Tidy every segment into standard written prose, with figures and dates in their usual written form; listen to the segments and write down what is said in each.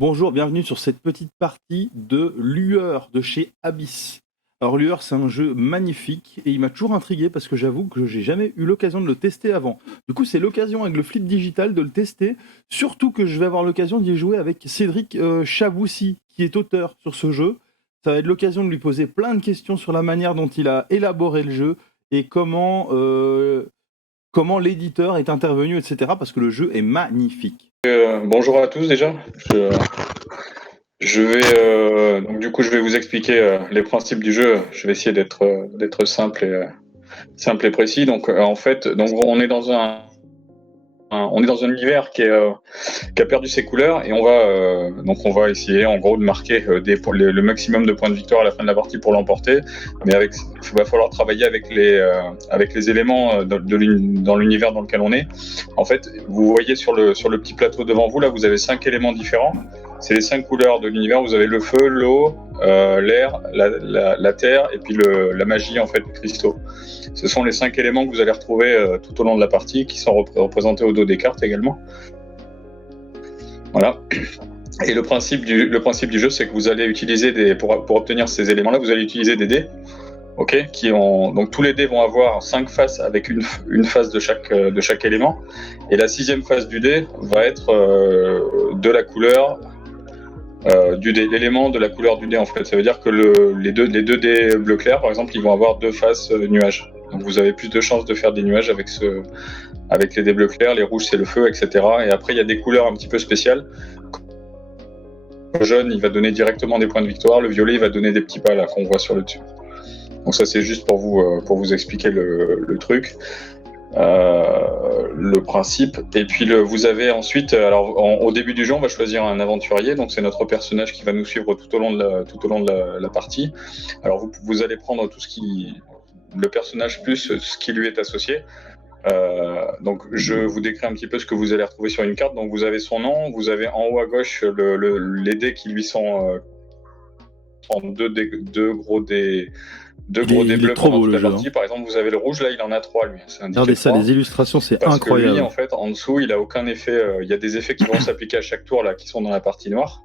Bonjour, bienvenue sur cette petite partie de Lueur de chez Abyss. Alors Lueur, c'est un jeu magnifique et il m'a toujours intrigué parce que j'avoue que j'ai jamais eu l'occasion de le tester avant. Du coup, c'est l'occasion avec le flip digital de le tester, surtout que je vais avoir l'occasion d'y jouer avec Cédric Chavoussi, qui est auteur sur ce jeu. Ça va être l'occasion de lui poser plein de questions sur la manière dont il a élaboré le jeu et comment l'éditeur est intervenu, etc. Parce que le jeu est magnifique. Bonjour à tous déjà. Je vais donc du coup je vais vous expliquer les principes du jeu. Je vais essayer d'être simple et précis. Donc en fait on est dans un univers qui a perdu ses couleurs et on va essayer en gros de marquer le maximum de points de victoire à la fin de la partie pour l'emporter. Mais il va falloir travailler avec les éléments dans l'univers dans lequel on est. En fait, vous voyez sur le petit plateau devant vous là, vous avez 5 éléments différents. C'est les 5 couleurs de l'univers. Vous avez le feu, l'eau, l'air, la terre et puis la magie en fait, les cristaux. Ce sont les 5 éléments que vous allez retrouver tout au long de la partie, qui sont représentés au dos des cartes également. Voilà. Et le principe du jeu, c'est que vous allez utiliser pour obtenir ces éléments-là, vous allez utiliser des dés. Ok, donc tous les dés vont avoir 5 faces avec une face de chaque élément. Et la 6e face du dé va être de la couleur du dé, l'élément de la couleur du dé en fait. Ça veut dire que les deux dés bleu clair, par exemple, ils vont avoir 2 faces nuages. Donc vous avez plus de chances de faire des nuages avec les dés bleus clairs, les rouges c'est le feu, etc. Et après il y a des couleurs un petit peu spéciales. Le jaune il va donner directement des points de victoire, le violet il va donner des petits pas là qu'on voit sur le dessus. Donc ça c'est juste pour vous expliquer le truc. Le principe et puis vous avez ensuite au début du jeu on va choisir un aventurier, donc c'est notre personnage qui va nous suivre tout au long de la partie. Alors vous allez prendre le personnage plus ce qui lui est associé. Donc je vous décris un petit peu ce que vous allez retrouver sur une carte. Donc vous avez son nom, vous avez en haut à gauche les dés qui lui sont en deux gros dés bleus pendant toute la partie. Par exemple, vous avez le rouge, là, il en a 3, lui. Regardez ça, les illustrations, c'est parce incroyable. Que lui, en fait, en dessous, il a aucun effet. Il y a des effets qui vont s'appliquer à chaque tour, là, qui sont dans la partie noire.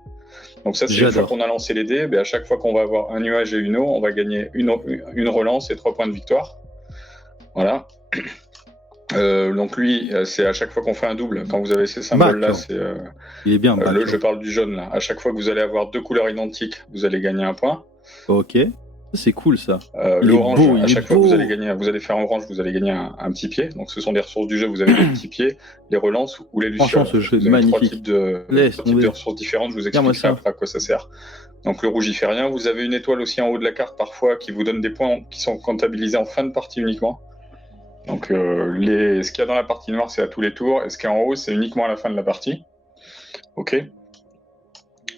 Donc ça, c'est une fois qu'on a lancé les dés, à chaque fois qu'on va avoir un nuage et une eau, on va gagner une relance et 3 points de victoire. Voilà. Donc lui, c'est à chaque fois qu'on fait un double. Quand vous avez ces symboles-là, c'est... il est bien. Je parle du jaune, là. À chaque fois que vous allez avoir 2 couleurs identiques, vous allez gagner un point. Ok. C'est cool ça. L'orange, à chaque fois que vous allez faire un orange, vous allez gagner un petit pied. Donc ce sont des ressources du jeu, vous avez des petits pieds, les relances ou les lucioles. Franchement, ce jeu est magnifique. 3 types de ressources différentes, je vous expliquerai après à quoi ça sert. Donc le rouge il fait rien, vous avez une étoile aussi en haut de la carte parfois qui vous donne des points qui sont comptabilisés en fin de partie uniquement. Donc ce qu'il y a dans la partie noire c'est à tous les tours, et ce qui est en haut c'est uniquement à la fin de la partie. Ok.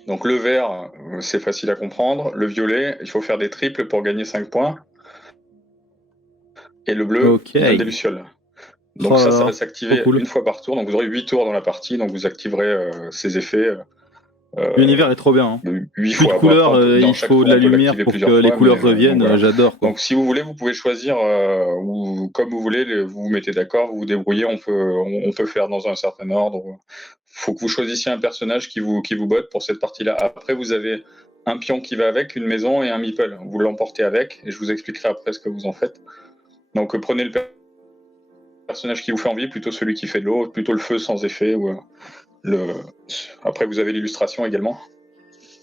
Donc le vert, c'est facile à comprendre. Le violet, il faut faire des triples pour gagner 5 points. Et le bleu, des lucioles. Donc ça va s'activer une fois par tour. Donc vous aurez 8 tours dans la partie, donc vous activerez ces effets. L'univers est trop bien. 8 fois. De couleurs, il faut de la lumière pour que les couleurs reviennent. Voilà. J'adore. Donc si vous voulez, vous pouvez choisir comme vous voulez. Vous vous mettez d'accord, vous vous débrouillez. On peut faire dans un certain ordre. Faut que vous choisissiez un personnage qui vous botte pour cette partie-là. Après, vous avez un pion qui va avec, une maison et un meeple. Vous l'emportez avec, et je vous expliquerai après ce que vous en faites. Donc prenez le personnage qui vous fait envie, plutôt celui qui fait de l'eau, plutôt le feu sans effet. Après, vous avez l'illustration également.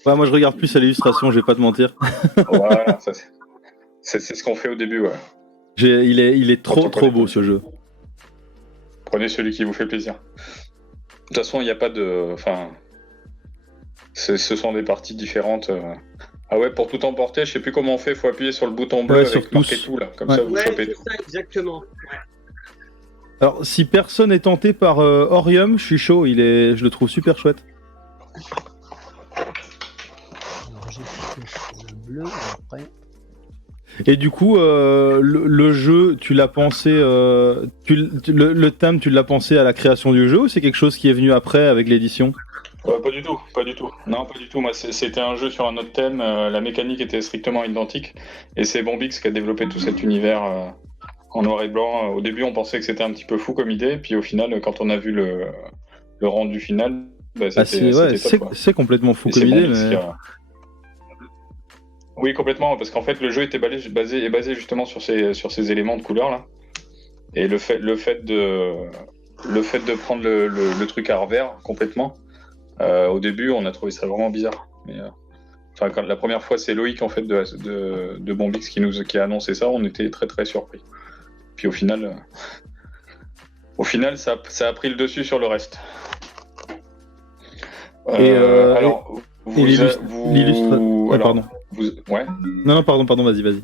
Ouais, moi je regarde plus à l'illustration, je vais pas te mentir. Voilà, c'est ce qu'on fait au début. Ouais. Il est trop beau ce jeu. Prenez celui qui vous fait plaisir. De toute façon, il n'y a pas de... Enfin, ce sont des parties différentes. Ah ouais, pour tout emporter, je sais plus comment on fait, il faut appuyer sur le bouton bleu avec marqué tout, là. Comme ça, vous chopez tout. Ça, exactement. Ouais. Alors, si personne est tenté par Orium, je suis chaud, je le trouve super chouette. Alors, j'ai fait le bleu, après... Et du coup, le jeu, tu l'as pensé, le thème, tu l'as pensé à la création du jeu ou c'est quelque chose qui est venu après avec l'édition ? Pas du tout. Non, pas du tout. Moi, c'était un jeu sur un autre thème. La mécanique était strictement identique. Et c'est Bombix qui a développé tout cet univers en noir et blanc. Au début, on pensait que c'était un petit peu fou comme idée. Puis au final, quand on a vu le rendu final, bah, Ah, c'était top, quoi. c'est complètement fou Et comme c'est idée, Bombix mais... qui a... Oui, complètement, parce qu'en fait, le jeu était basé justement sur ces éléments de couleur là. Et le fait de prendre le truc à revers complètement, au début, on a trouvé ça vraiment bizarre. Mais, enfin, la première fois, c'est Loïc en fait de Bombix qui a annoncé ça, on était très très surpris. Puis au final, ça a pris le dessus sur le reste. Alors, et l'illustre... Ah, pardon. Ouais. Non, pardon, vas-y.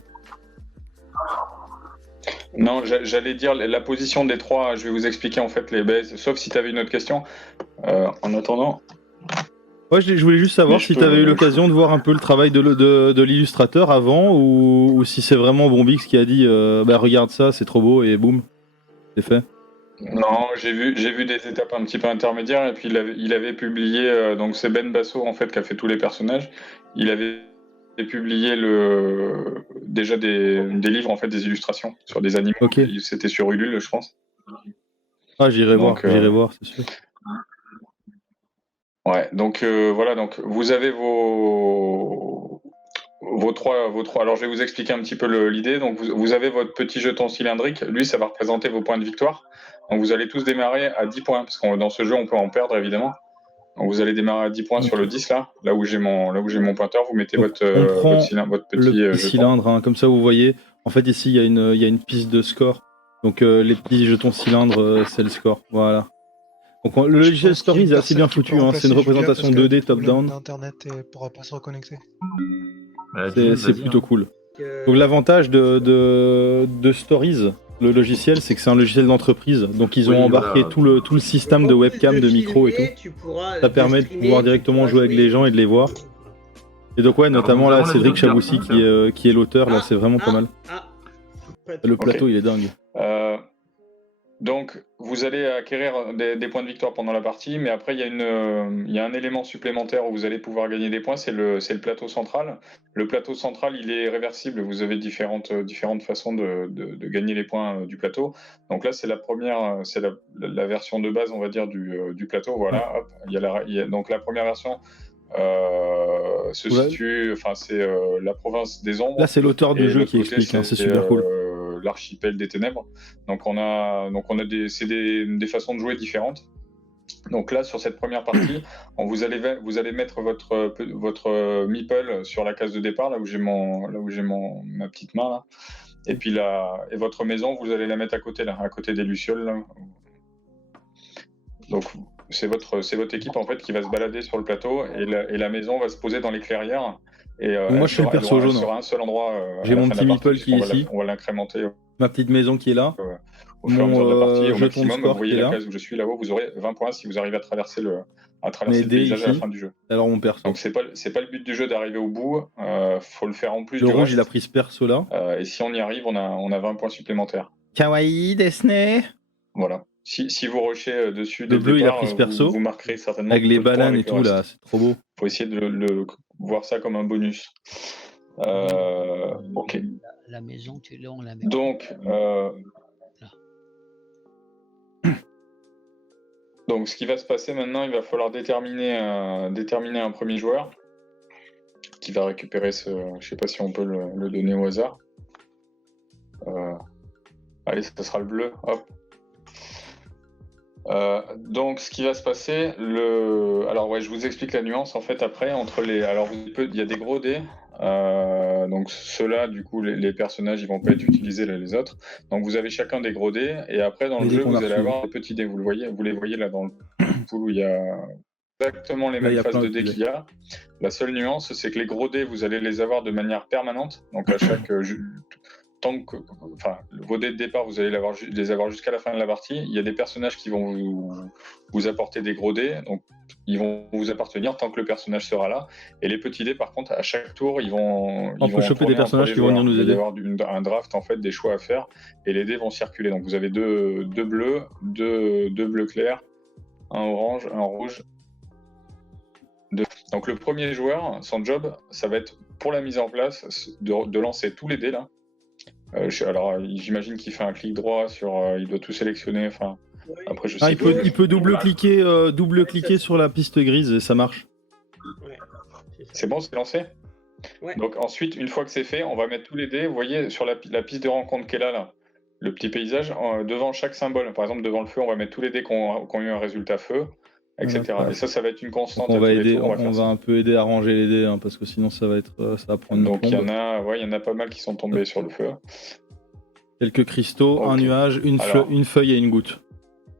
Non, j'allais dire la position des trois, je vais vous expliquer en fait les bases, sauf si tu avais une autre question. En attendant. Ouais, je voulais juste savoir si tu avais eu l'occasion de voir un peu le travail de l'illustrateur avant, ou si c'est vraiment Bombix qui a dit bah regarde ça, c'est trop beau, et boum, c'est fait. Non, j'ai vu des étapes un petit peu intermédiaires, et puis il avait publié, donc c'est Ben Basso en fait qui a fait tous les personnages, il avait publié déjà des livres en fait, des illustrations sur des animaux. Ok. C'était sur Ulule, je pense. Ah, j'irai voir, c'est sûr. Ouais, donc voilà, donc vous avez vos trois. Alors je vais vous expliquer un petit peu l'idée. Donc vous avez votre petit jeton cylindrique. Lui, ça va représenter vos points de victoire. Donc vous allez tous démarrer à 10 points, parce que dans ce jeu, on peut en perdre évidemment. Donc vous allez démarrer à 10 points sur le 10 là où j'ai mon pointeur. Vous mettez votre petit jeton. Cylindre, hein, comme ça vous voyez. En fait, ici, il y a une piste de score. Donc les petits jetons cylindres, c'est le score. Voilà. Donc le logiciel Stories est assez bien foutu, hein. C'est une représentation 2D top-down. Internet pourra pas se reconnecter. C'est plutôt cool. Donc l'avantage de Stories, le logiciel, c'est que c'est un logiciel d'entreprise. Donc ils ont embarqué tout le système de webcam, de micro et tout. Ça permet de pouvoir directement jouer avec les gens et de les voir. Et donc ouais, notamment là, Cédric Chaboussi qui est l'auteur, là, c'est vraiment pas mal. Le plateau, il est dingue. Donc, vous allez acquérir des points de victoire pendant la partie, mais après, il y a un élément supplémentaire où vous allez pouvoir gagner des points, c'est le plateau central. Le plateau central, il est réversible. Vous avez différentes façons de gagner les points du plateau. Donc là, c'est la première, c'est la version de base, on va dire, du plateau. Voilà. Hop, donc la première version se situe, enfin, c'est la province des ombres. Là, c'est l'auteur du jeu qui explique, hein, c'est super cool. L'archipel des ténèbres. Donc on a des façons de jouer différentes. Donc là, sur cette première partie, vous allez mettre votre meeple sur la case de départ, là où j'ai ma petite main là. Et puis et votre maison, vous allez la mettre à côté des lucioles là. Donc c'est votre équipe en fait qui va se balader sur le plateau, et la maison va se poser dans les clairières. Et moi je suis le perso jaune. Sur un seul endroit. J'ai mon petit meeple qui est ici. On va l'incrémenter. Ma petite maison qui est là. Au fur et à mesure de la partie, au jeton maximum, de score vous voyez qui est la là. case où je suis là-haut, vous aurez 20 points si vous arrivez à traverser le Mes paysage ici. à la fin du jeu. Alors mon perso. Donc c'est pas le but du jeu d'arriver au bout, faut le faire en plus. Le du rouge reste. il a pris ce perso là. Et si on y arrive, on a 20 points supplémentaires. Kawaii Disney. Voilà. Si vous rushez dessus le bleu, il a pris ce perso. Vous marquerez certainement. Avec les bananes et tout là, c'est trop beau. Faut essayer de voir ça comme un bonus. Ok. La maison, tu l'as, on la met. Donc, donc, ce qui va se passer maintenant, il va falloir déterminer un premier joueur qui va récupérer ce. Je sais pas si on peut le donner au hasard. Allez, ça sera le bleu. Hop. Donc, ce qui va se passer, alors ouais, je vous explique la nuance en fait après entre les. Alors, il y a des gros dés. Donc ceux-là, du coup, les personnages, ils vont pas être utilisés les autres. Donc vous avez chacun des gros dés, et après dans le jeu, vous allez avoir des petits dés. Vous les voyez là dans le pool où il y a exactement les mêmes phases de dés qu'il y a. La seule nuance, c'est que les gros dés, vous allez les avoir de manière permanente. Donc à chaque vos dés de départ, vous allez les avoir jusqu'à la fin de la partie. Il y a des personnages qui vont vous apporter des gros dés, donc ils vont vous appartenir tant que le personnage sera là. Et les petits dés, par contre, à chaque tour, on peut choper des personnages qui vont venir nous aider. Il va y avoir un draft en fait, des choix à faire, et les dés vont circuler. Donc vous avez deux bleus, deux bleus clairs, un orange, un rouge. Donc le premier joueur, son job, ça va être pour la mise en place de lancer tous les dés là. Alors j'imagine qu'il fait un clic droit sur, il doit tout sélectionner. Enfin, Ouais. Après, je Ah, sais il peut double-cliquer sur la piste grise et ça marche. Ouais, c'est ça. C'est bon, c'est lancé? Ouais. Donc ensuite, une fois que c'est fait, on va mettre tous les dés. Vous voyez sur la piste de rencontre qu'elle a là, le petit paysage, devant chaque symbole. Par exemple, devant le feu, on va mettre tous les dés qui ont eu un résultat feu, etc. Voilà. Et ça va être une Donc constante on à va tous les aider, tours. On va on faire va ça. un peu aider à ranger les dés, hein, parce que sinon ça va prendre une Donc il y plombe. en a pas mal qui sont tombés sur le feu. Quelques cristaux, un Ok. nuage, Alors, une feuille et une goutte.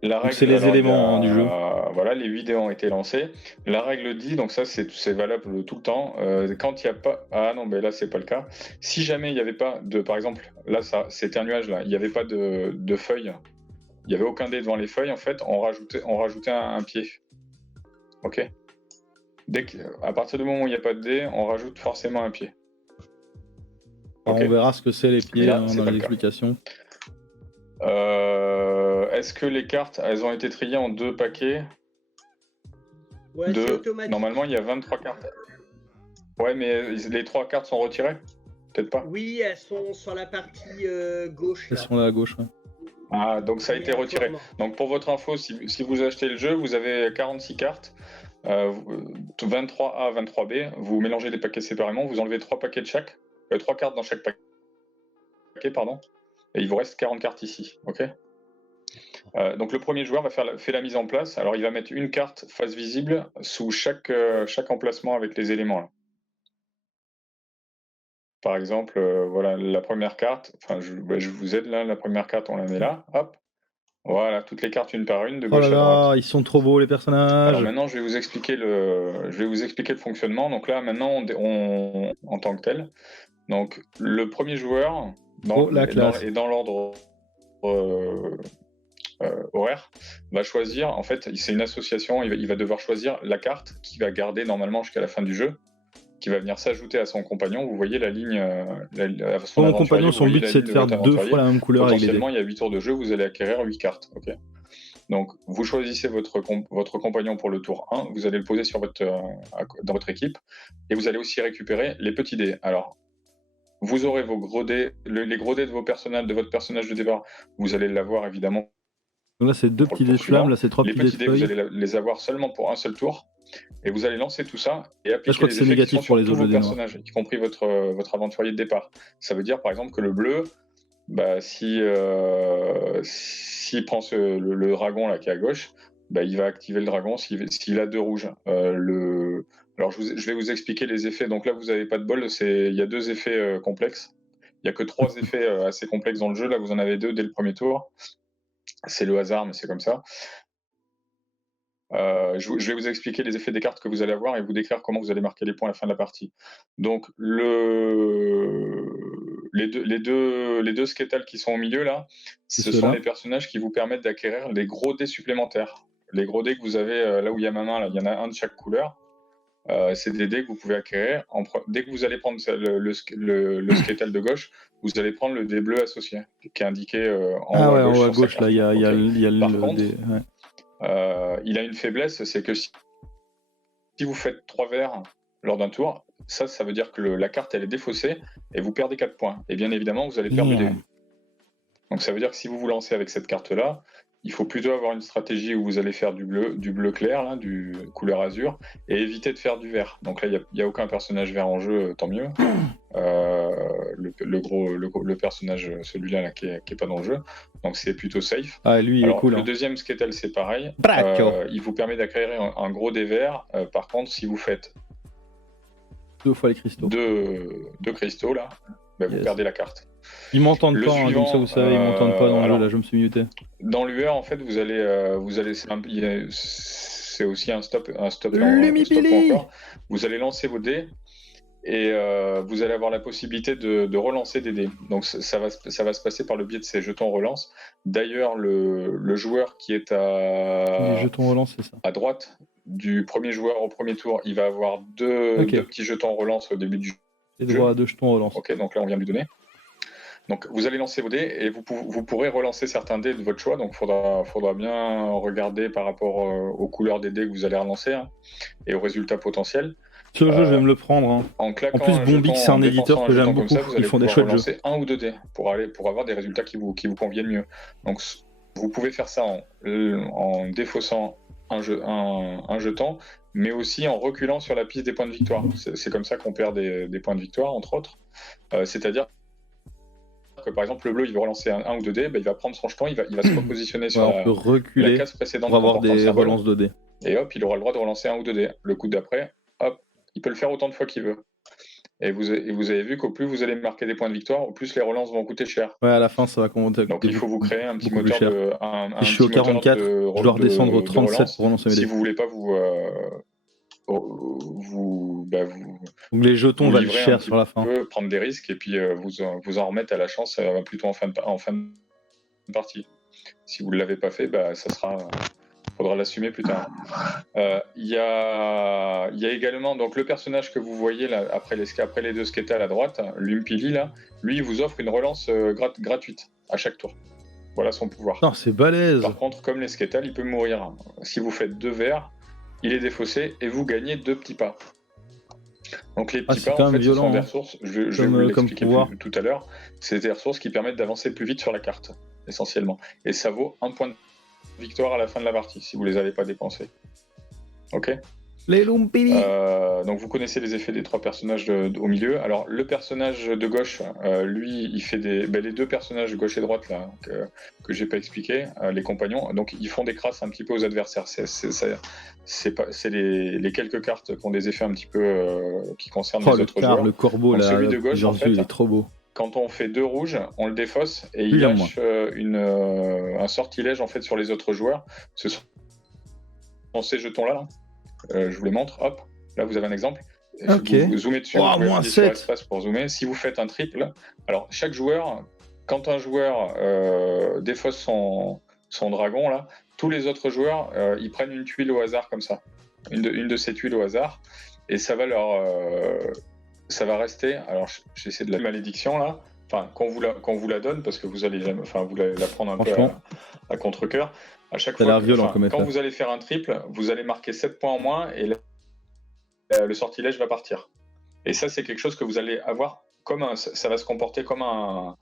La Donc règle, c'est les alors, éléments, du jeu. Voilà, les 8 dés ont été lancés. La règle dit, donc ça c'est valable tout le temps, quand il n'y a pas... Ah non, mais là c'est pas le cas. Si jamais il n'y avait pas de... Par exemple, là c'était un nuage, là, il n'y avait pas de feuilles, il n'y avait aucun dé devant les feuilles, en fait, on rajoutait un pied. Ok. À partir du moment où il n'y a pas de dé, on rajoute forcément un pied. Alors, Ok. on verra ce que c'est les pieds Mais là, c'est dans pas les le cas. explications. Est-ce que les cartes, elles ont été triées en 2 paquets? Ouais, c'est automatique. Normalement, il y a 23 cartes. Ouais, mais les 3 cartes sont retirées? Peut-être pas? Oui, elles sont sur la partie gauche. Elles Là. sont là à gauche. Ouais. Ah, donc ça a été retiré. Aléatoirement. Donc pour votre info, si vous achetez le jeu, vous avez 46 cartes, 23A, 23B, vous mélangez les paquets séparément, vous enlevez 3 paquets de chaque, 3 cartes dans chaque paquet, pardon, et il vous reste 40 cartes ici, ok? Donc le premier joueur va faire la mise en place. Alors il va mettre une carte face visible sous chaque emplacement avec les éléments. Là. Par exemple, voilà la première carte. Enfin, je vous aide là. La première carte, on la met là. Hop. Voilà, toutes les cartes une par une, de Oh gauche là à droite. là, ils sont trop beaux les personnages. Alors maintenant, je vais vous expliquer le fonctionnement. Donc là, maintenant, en tant que tel. Donc le premier joueur est dans l'ordre horaire, va choisir, en fait, c'est une association, il va devoir choisir la carte qu'il va garder normalement jusqu'à la fin du jeu, qui va venir s'ajouter à son compagnon. Vous voyez la ligne... Pour mon compagnon, son but c'est de faire 2 fois la même couleur avec les dés. Potentiellement, il y a 8 tours de jeu, vous allez acquérir 8 cartes. Okay. Donc, vous choisissez votre compagnon pour le tour 1, vous allez le poser dans votre équipe, et vous allez aussi récupérer les petits dés. Alors, vous aurez vos gros dés, les gros dés de votre personnage de départ, vous allez l'avoir évidemment. Donc là, c'est 2 petits dés de flamme, là, c'est 3 petits dés de feuilles. Vous allez les avoir seulement pour un seul tour, et vous allez lancer tout ça et appliquer là, je crois que c'est négatif pour les autres personnages, y compris votre aventurier de départ. Ça veut dire, par exemple, que le bleu, bah, s'il prend le dragon là qui est à gauche, bah, il va activer le dragon s'il a 2 rouges. Alors, je vais vous expliquer les effets. Donc là, vous n'avez pas de bol. Il y a 2 effets complexes. Il n'y a que 3 effets assez complexes dans le jeu. Là, vous en avez 2 dès le premier tour. C'est le hasard, mais c'est comme ça. Je vais vous expliquer les effets des cartes que vous allez avoir et vous décrire comment vous allez marquer les points à la fin de la partie. Donc, les deux skeletals qui sont au milieu, là, ce sont les personnages qui vous permettent d'acquérir les gros dés supplémentaires. Les gros dés que vous avez, là où il y a ma main, là, il y en a un de chaque couleur. C'est des dés que vous pouvez acquérir. Dès que vous allez prendre le skeletal de gauche, vous allez prendre le dé bleu associé, qui est indiqué en haut à gauche. Là, il y a Par le contre, dé. Ouais. Il a une faiblesse, c'est que si vous faites 3 verts lors d'un tour, ça veut dire que la carte elle est défaussée et vous perdez 4 points. Et bien évidemment, vous allez perdre le dé. Donc ça veut dire que si vous vous lancez avec cette carte-là, il faut plutôt avoir une stratégie où vous allez faire du bleu clair, là, du couleur azur, et éviter de faire du vert. Donc là, il n'y a aucun personnage vert en jeu, tant mieux. Le personnage, celui-là là, qui est pas dans le jeu. Donc c'est plutôt safe. Ah, lui, il est cool. Le deuxième Sketel, c'est pareil. Il vous permet d'acquérir un gros dé vert. Par contre, si vous faites 2 fois les cristaux. 2 cristaux, là, bah, vous perdez la carte. Ils m'entendent pas, hein, comme ça vous savez, ils m'entendent pas dans le jeu, là je me suis muté. Dans l'UR, en fait, vous allez c'est aussi un stop encore. Vous allez lancer vos dés et vous allez avoir la possibilité de relancer des dés. Donc ça va se passer par le biais de ces jetons relance. D'ailleurs, le joueur qui est les jetons relance, c'est ça. À droite du premier joueur au premier tour, il va avoir deux petits jetons relance au début du jeu. Et droit à 2 jetons relance. Ok, donc là on vient de lui donner. Donc vous allez lancer vos dés et vous pourrez relancer certains dés de votre choix. Donc faudra bien regarder par rapport aux couleurs des dés que vous allez relancer et aux résultats potentiels. Ce jeu, je vais me le prendre. Hein. En plus, Bombix, c'est un éditeur que j'aime beaucoup. Ils font des chouettes jeux. Un ou 2 dés pour avoir des résultats qui vous conviennent mieux. Donc vous pouvez faire ça en défaussant un jeton, mais aussi en reculant sur la piste des points de victoire. C'est comme ça qu'on perd des points de victoire, entre autres. C'est-à-dire que par exemple le bleu il veut relancer un ou deux dés, il va prendre son jeton, il va se repositionner sur on peut reculer la case précédente pour avoir comportant le des symbole. relances de dés. Et hop, il aura le droit de relancer un ou deux dés. Le coup d'après, hop, il peut le faire autant de fois qu'il veut. Et vous avez vu qu'au plus vous allez marquer des points de victoire, au plus les relances vont coûter cher. Ouais, à la fin, ça va compter. Donc il faut vous créer un petit beaucoup plus moteur cher. de. Si je suis au 44, je dois redescendre au 37 pour relancer mes dés. Si vous voulez pas Donc les jetons vous valent livrer cher sur la fin. prendre des risques et puis vous en remettre à la chance plutôt en fin de partie. Si vous ne l'avez pas fait, ça sera. Faudra l'assumer plus tard. Il y a également donc le personnage que vous voyez là après les deux skatas à la droite, Lumpili là, lui il vous offre une relance gratuite à chaque tour. Voilà son pouvoir. Non, c'est balèze. Par contre, comme les skatas, il peut mourir. Si vous faites 2 verts, il est défaussé et vous gagnez 2 petits pas. Donc les petits pas en fait, ce sont des ressources. Je vais vous l'expliquer tout à l'heure. C'est des ressources qui permettent d'avancer plus vite sur la carte, essentiellement. Et ça vaut 1 point de victoire à la fin de la partie si vous les avez pas dépensés. Ok. Les Lumpili. Donc vous connaissez les effets des 3 personnages au milieu. Alors le personnage de gauche, lui, il fait les 2 personnages de gauche et droite là que j'ai pas expliqué, les compagnons. Donc ils font des crasses un petit peu aux adversaires. C'est les quelques cartes qui ont des effets un petit peu qui concernent les autres joueurs. Le corbeau donc, là, celui de gauche, en fait, il est trop beau. Quand on fait 2 rouges, on le défausse et il lâche un sortilège en fait sur les autres joueurs. Ce sont ces jetons là. Je vous les montre. Hop, là vous avez un exemple. Okay. Vous zoomez dessus. Oh, vous pouvez moins sur 7. espace pour zoomer. Si vous faites un triple, alors chaque joueur, quand un joueur défausse son dragon là, tous les autres joueurs ils prennent une tuile au hasard comme ça, une de ces tuiles au hasard, et ça va ça va rester. Alors j'essaie de la malédiction là, enfin qu'on vous la donne parce que vous allez jamais, enfin vous la prendre un peu à contre-cœur. À chaque fois, quand vous allez faire un triple, vous allez marquer 7 points en moins et le sortilège va partir. Et ça, c'est quelque chose que vous allez avoir ça va se comporter comme un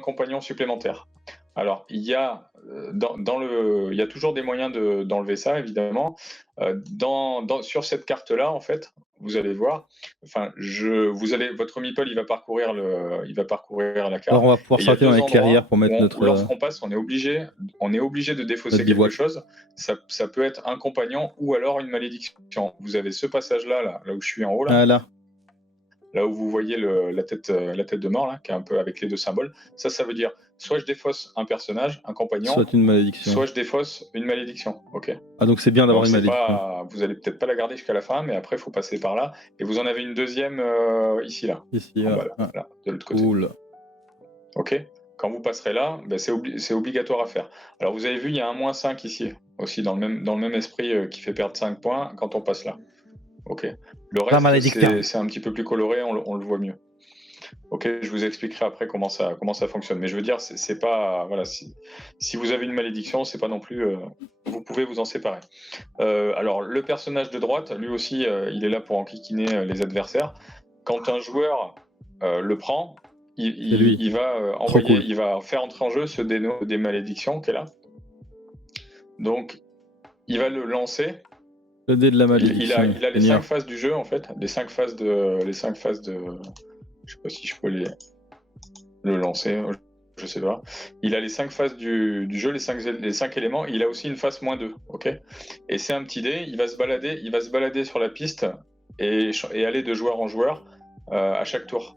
compagnon supplémentaire. Alors, il y a toujours des moyens d'enlever ça, évidemment. Sur cette carte-là, en fait, vous allez voir. Enfin, votre meeple, il va parcourir la carte. Alors, on va pouvoir sortir dans les clairières pour mettre notre. Lorsqu'on passe, on est obligé de défausser quelque chose. Ça peut être un compagnon ou alors une malédiction. Vous avez ce passage-là, là où je suis en haut, là. Ah, là où vous voyez la tête de mort, là, qui est un peu avec les 2 symboles. Ça veut dire soit je défausse un personnage, un compagnon, soit une malédiction. Soit je défausse une malédiction. Ok. Ah, donc c'est bien d'avoir une malédiction. Vous allez peut-être pas la garder jusqu'à la fin, mais après il faut passer par là. Et vous en avez une deuxième ici, là. Ici, là, de l'autre côté. Cool. Ok. Quand vous passerez là, c'est obligatoire à faire. Alors vous avez vu, il y a un -5 ici, aussi dans le même esprit qui fait perdre 5 points quand on passe là. Ok. Le reste, c'est un petit peu plus coloré, on le voit mieux. Ok, je vous expliquerai après comment ça fonctionne. Mais je veux dire, c'est pas, voilà, si vous avez une malédiction, c'est pas non plus, vous pouvez vous en séparer. Alors le personnage de droite, lui aussi, il est là pour enquiquiner les adversaires. Quand un joueur le prend, il va envoyer, il va faire entrer en jeu ce des malédictions qui est là. Donc, il va le lancer. Le dé de la malédiction. Il a les 5 phases du jeu en fait, les 5 phases de. Je sais pas si je peux le lancer, je sais pas. Il a les 5 phases du jeu, les 5 éléments. Il a aussi une phase -2, ok. Et c'est un petit dé. Il va se balader sur la piste et aller de joueur en joueur à chaque tour.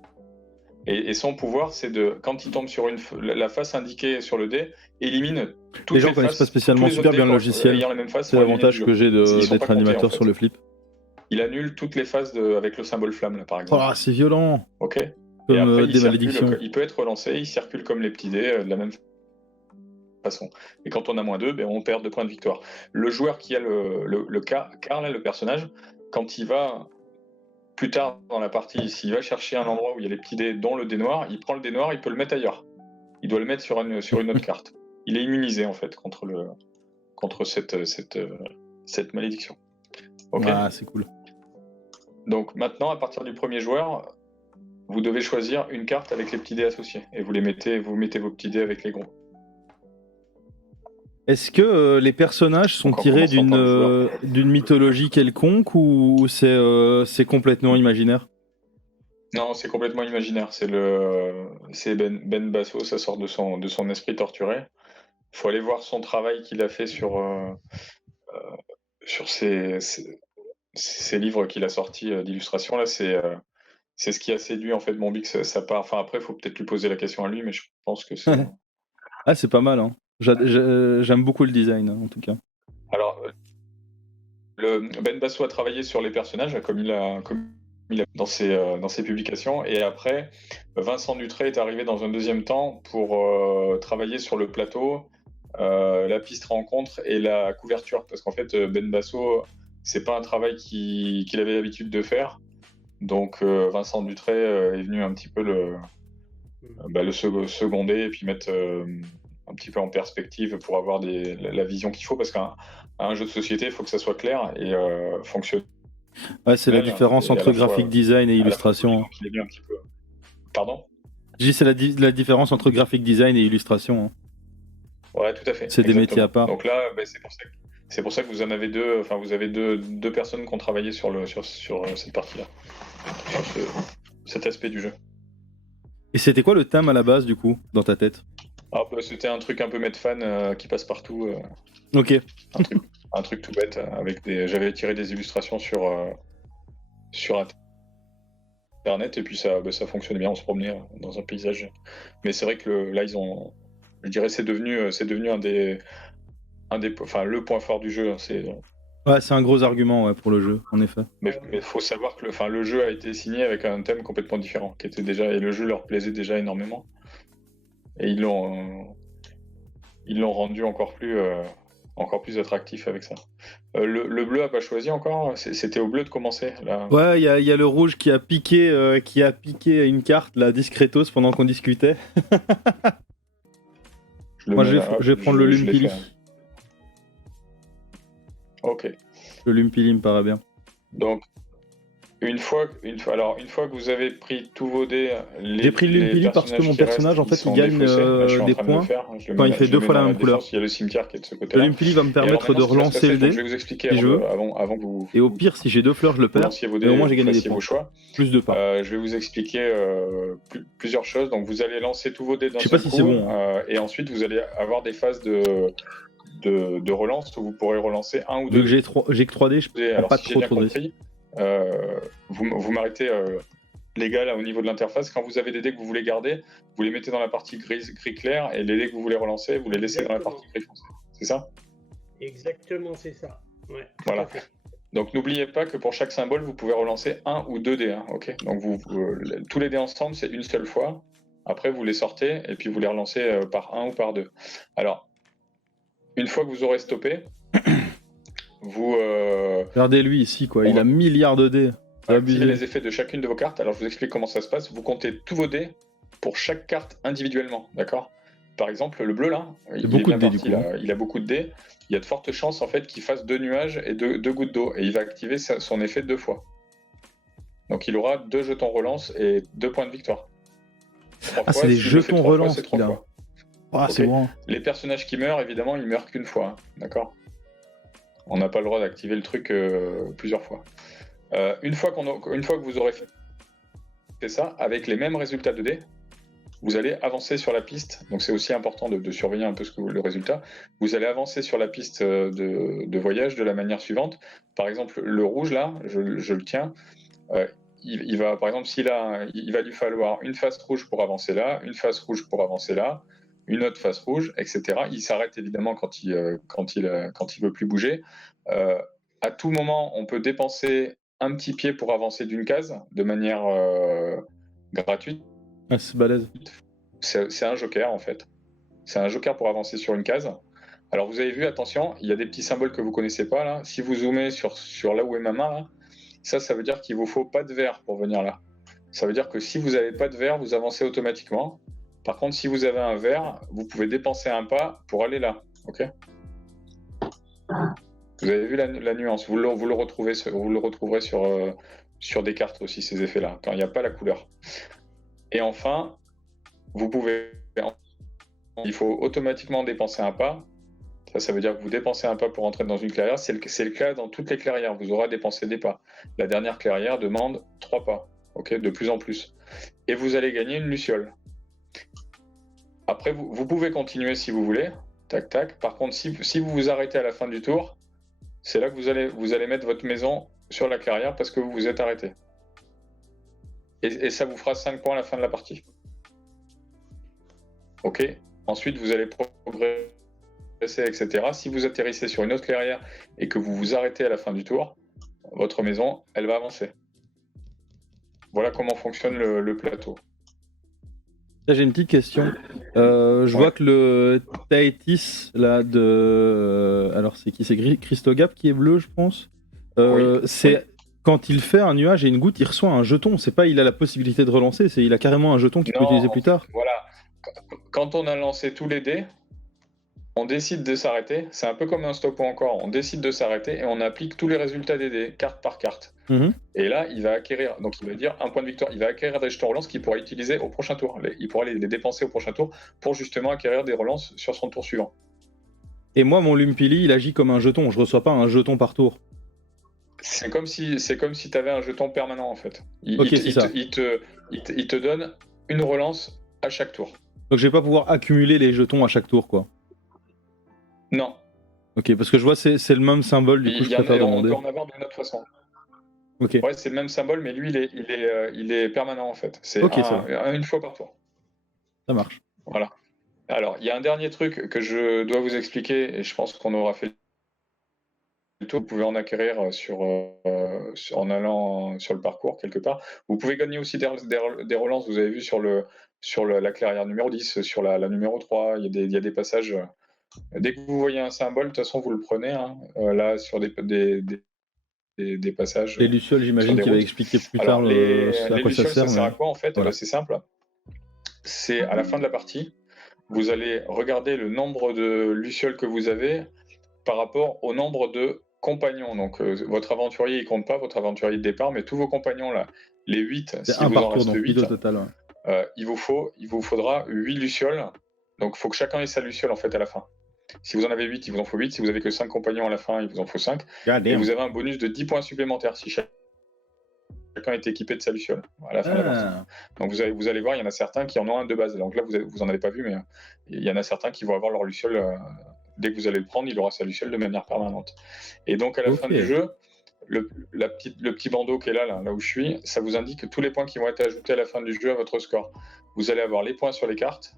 Et son pouvoir, c'est quand il tombe sur la face indiquée sur le dé, élimine toutes les gens connaissent pas spécialement super bien le logiciel. C'est l'avantage que j'ai d'être animateur en fait. Sur le flip. Il annule toutes les phases avec le symbole flamme, là, par exemple. Oh, c'est violent. Ok. Comme et après, des malédictions. Il peut être relancé, il circule comme les petits dés de la même façon. Et quand on a -2, on perd 2 points de victoire. Le joueur qui a le car, là, le personnage, quand il va plus tard dans la partie, s'il va chercher un endroit où il y a les petits dés, dont le dé noir, il prend le dé noir, il peut le mettre ailleurs. Il doit le mettre sur une autre carte. Il est immunisé en fait contre cette malédiction. Ok. Ah, c'est cool. Donc maintenant, à partir du premier joueur, vous devez choisir une carte avec les petits dés associés et vous mettez vos petits dés avec les gros. Est-ce que les personnages sont Donc, en tirés commençant par le joueur. d'une mythologie quelconque ou c'est complètement imaginaire? Non, c'est complètement imaginaire. C'est Ben Basso, ça sort de son esprit torturé. Il faut aller voir son travail qu'il a fait sur ces livres qu'il a sortis d'illustration. Là, c'est ce qui a séduit en fait Bombix, ça part. Enfin, après, il faut peut-être lui poser la question à lui, mais je pense que c'est. Ah, c'est pas mal, hein. J'aime beaucoup le design, hein, en tout cas. Alors, Ben Basso a travaillé sur les personnages, comme il a dans ses publications, et après, Vincent Dutray est arrivé dans un deuxième temps pour travailler sur le plateau, la piste rencontre et la couverture, parce qu'en fait, Ben Basso, c'est pas un travail qu'il avait l'habitude de faire, donc Vincent Dutray est venu un petit peu le seconder et puis mettre un petit peu en perspective pour avoir la vision qu'il faut, parce qu'un jeu de société, il faut que ça soit clair et fonctionne. Ouais, c'est la différence entre graphic design et illustration. Pardon ? Je dis c'est la différence entre graphic design et illustration. Hein. Ouais, tout à fait. C'est des métiers à part. Donc là, c'est pour ça que vous en avez deux. Enfin, vous avez deux personnes qui ont travaillé sur cette partie-là, sur cet aspect du jeu. Et c'était quoi le thème à la base, du coup, dans ta tête? Ah, bah, c'était un truc un peu Medfan qui passe partout. Ok. Un truc tout bête avec j'avais tiré des illustrations sur Internet et puis ça fonctionnait bien. On se promenait dans un paysage. Mais c'est vrai que là, je dirais, c'est devenu le point fort du jeu. Ouais, c'est un gros argument ouais, pour le jeu, en effet. Mais il faut savoir que le jeu a été signé avec un thème complètement différent, et le jeu leur plaisait déjà énormément. Et ils l'ont rendu encore plus attractif avec ça. Le bleu a pas choisi encore. C'était au bleu de commencer là. Ouais, il y a le rouge qui a piqué une carte là discretos pendant qu'on discutait. Moi, je vais prendre le Lumpili. Ok. Le Lumpili me paraît bien. Donc, une fois que vous avez pris tous vos dés, j'ai pris le Lumpili parce que mon personnage, en fait, il gagne des points quand il fait deux fois la même couleur. Il y a le cimetière qui est de ce côté-là. Le Lumpili va me permettre de relancer le dé. Je vais vous expliquer si je veux. avant que vous. Et au pire, si j'ai deux fleurs, je le perds. Mais au moins, j'ai gagné des points. Choix. Plus de pas. Je vais vous expliquer plusieurs choses. Donc, vous allez lancer tous vos dés d'un seul coup. Je sais pas si c'est bon. Hein. Et ensuite, vous allez avoir des phases de relance où vous pourrez relancer un ou deux. Donc j'ai que 3 dés, je prends pas trop de risques. Vous m'arrêtez les gars là au niveau de l'interface. Quand vous avez des dés que vous voulez garder, vous les mettez dans la partie gris clair et les dés que vous voulez relancer, vous les laissez dans la partie gris foncé. C'est ça ? Exactement, c'est ça. Ouais, voilà. Donc n'oubliez pas que pour chaque symbole, vous pouvez relancer un ou deux dés. Hein, ok ? Donc tous les dés ensemble, c'est une seule fois. Après, vous les sortez et puis vous les relancez par un ou par deux. Alors, une fois que vous aurez stoppé, vous. Regardez lui ici, quoi. Il a milliards de dés. Activez les effets de chacune de vos cartes. Alors, je vous explique comment ça se passe. Vous comptez tous vos dés pour chaque carte individuellement. D'accord ? Par exemple, le bleu, là, il a beaucoup de dés. Il y a de fortes chances, en fait, qu'il fasse 2 nuages et 2 gouttes d'eau. Et il va activer son effet 2 fois. Donc, il aura 2 jetons relance et 2 points de victoire. C'est des jetons relance c'est 3 fois. Ah, okay. C'est bon. Les personnages qui meurent, évidemment, ils meurent qu'une fois. Hein. D'accord ? On n'a pas le droit d'activer le truc plusieurs fois. Une fois que vous aurez fait ça, avec les mêmes résultats de dés, vous allez avancer sur la piste. Donc c'est aussi important de surveiller un peu le résultat. Vous allez avancer sur la piste de voyage de la manière suivante. Par exemple, le rouge, là, je le tiens. Il va, par exemple, il va lui falloir une face rouge pour avancer là, une face rouge pour avancer là, une autre face rouge, etc. Il s'arrête évidemment quand il veut plus bouger. À tout moment, on peut dépenser un petit pied pour avancer d'une case de manière gratuite. Ah, c'est balèze. C'est un joker en fait. C'est un joker pour avancer sur une case. Alors vous avez vu, attention, il y a des petits symboles que vous connaissez pas là. Si vous zoomez sur là où est ma main là, ça veut dire qu'il vous faut pas de vert pour venir là. Ça veut dire que si vous n'avez pas de vert, vous avancez automatiquement. Par contre, si vous avez un vert, vous pouvez dépenser un pas pour aller là. Ok ? Vous avez vu la nuance, vous le retrouverez sur des cartes aussi, ces effets-là, quand il n'y a pas la couleur. Et enfin, il faut automatiquement dépenser un pas Ça veut dire que vous dépensez un pas pour entrer dans une clairière. C'est le cas dans toutes les clairières. Vous aurez dépensé des pas. La dernière clairière demande 3 pas, ok, de plus en plus. Et vous allez gagner une luciole. Après, vous pouvez continuer si vous voulez. Tac, tac. Par contre, si vous vous arrêtez à la fin du tour, c'est là que vous allez mettre votre maison sur la clairière parce que vous vous êtes arrêté. Et ça vous fera 5 points à la fin de la partie. Ok. Ensuite, vous allez progresser, etc. Si vous atterrissez sur une autre clairière et que vous vous arrêtez à la fin du tour, votre maison, elle va avancer. Voilà comment fonctionne le plateau. Là, j'ai une petite question. Je vois que le Taetis, là, alors, c'est qui? C'est Christogap qui est bleu, je pense. C'est quand il fait un nuage et une goutte, il reçoit un jeton. C'est pas il a la possibilité de relancer, c'est il a carrément un jeton qu'il peut utiliser plus tard. Voilà. Quand on a lancé tous les dés, on décide de s'arrêter. C'est un peu comme un stop ou encore. On décide de s'arrêter et on applique tous les résultats des dés, carte par carte. Et là, il va acquérir, donc il va dire un point de victoire. Il va acquérir des jetons relance qu'il pourra utiliser au prochain tour. Il pourra les dépenser au prochain tour pour justement acquérir des relances sur son tour suivant. Et moi, mon Lumpili, il agit comme un jeton. Je reçois pas un jeton par tour. C'est comme si tu avais un jeton permanent en fait. Il te donne une relance à chaque tour. Donc je vais pas pouvoir accumuler les jetons à chaque tour, quoi. Non. Ok, parce que je vois c'est le même symbole, du coup je préfère demander. On peut en avoir d'une autre façon. Ok. Ouais, c'est le même symbole, mais lui il est permanent en fait. C'est une fois par tour. Ça marche. Voilà. Alors, il y a un dernier truc que je dois vous expliquer, et je pense qu'on aura fait le tour. Vous pouvez en acquérir en allant sur le parcours quelque part. Vous pouvez gagner aussi des relances, vous avez vu sur la clairière numéro 10, sur la numéro 3, il y a des passages. Dès que vous voyez un symbole, de toute façon, vous le prenez. Là, sur des passages. Les lucioles, j'imagine qu'il va expliquer plus tard à quoi ça sert. Ça sert à quoi en fait? Voilà. C'est simple. C'est à la fin de la partie. Vous allez regarder le nombre de lucioles que vous avez par rapport au nombre de compagnons. Donc, votre aventurier, il compte pas, votre aventurier de départ, mais tous vos compagnons, là, les 8, c'est si un vous par en tour, reste donc 8, au total, ouais. il vous faudra 8 lucioles. Donc, il faut que chacun ait sa luciole, en fait, à la fin. Si vous en avez 8, il vous en faut 8. Si vous avez que 5 compagnons à la fin, il vous en faut 5. Et vous avez un bonus de 10 points supplémentaires si chacun est équipé de sa luciole à la fin de la partie. Donc vous allez voir, il y en a certains qui en ont un de base. Donc là, vous en avez pas vu, mais il y en a certains qui vont avoir leur luciole. Dès que vous allez le prendre, il aura sa luciole de manière permanente. Et donc à la fin du jeu, le petit bandeau qui est là où je suis, ça vous indique tous les points qui vont être ajoutés à la fin du jeu à votre score. Vous allez avoir les points sur les cartes,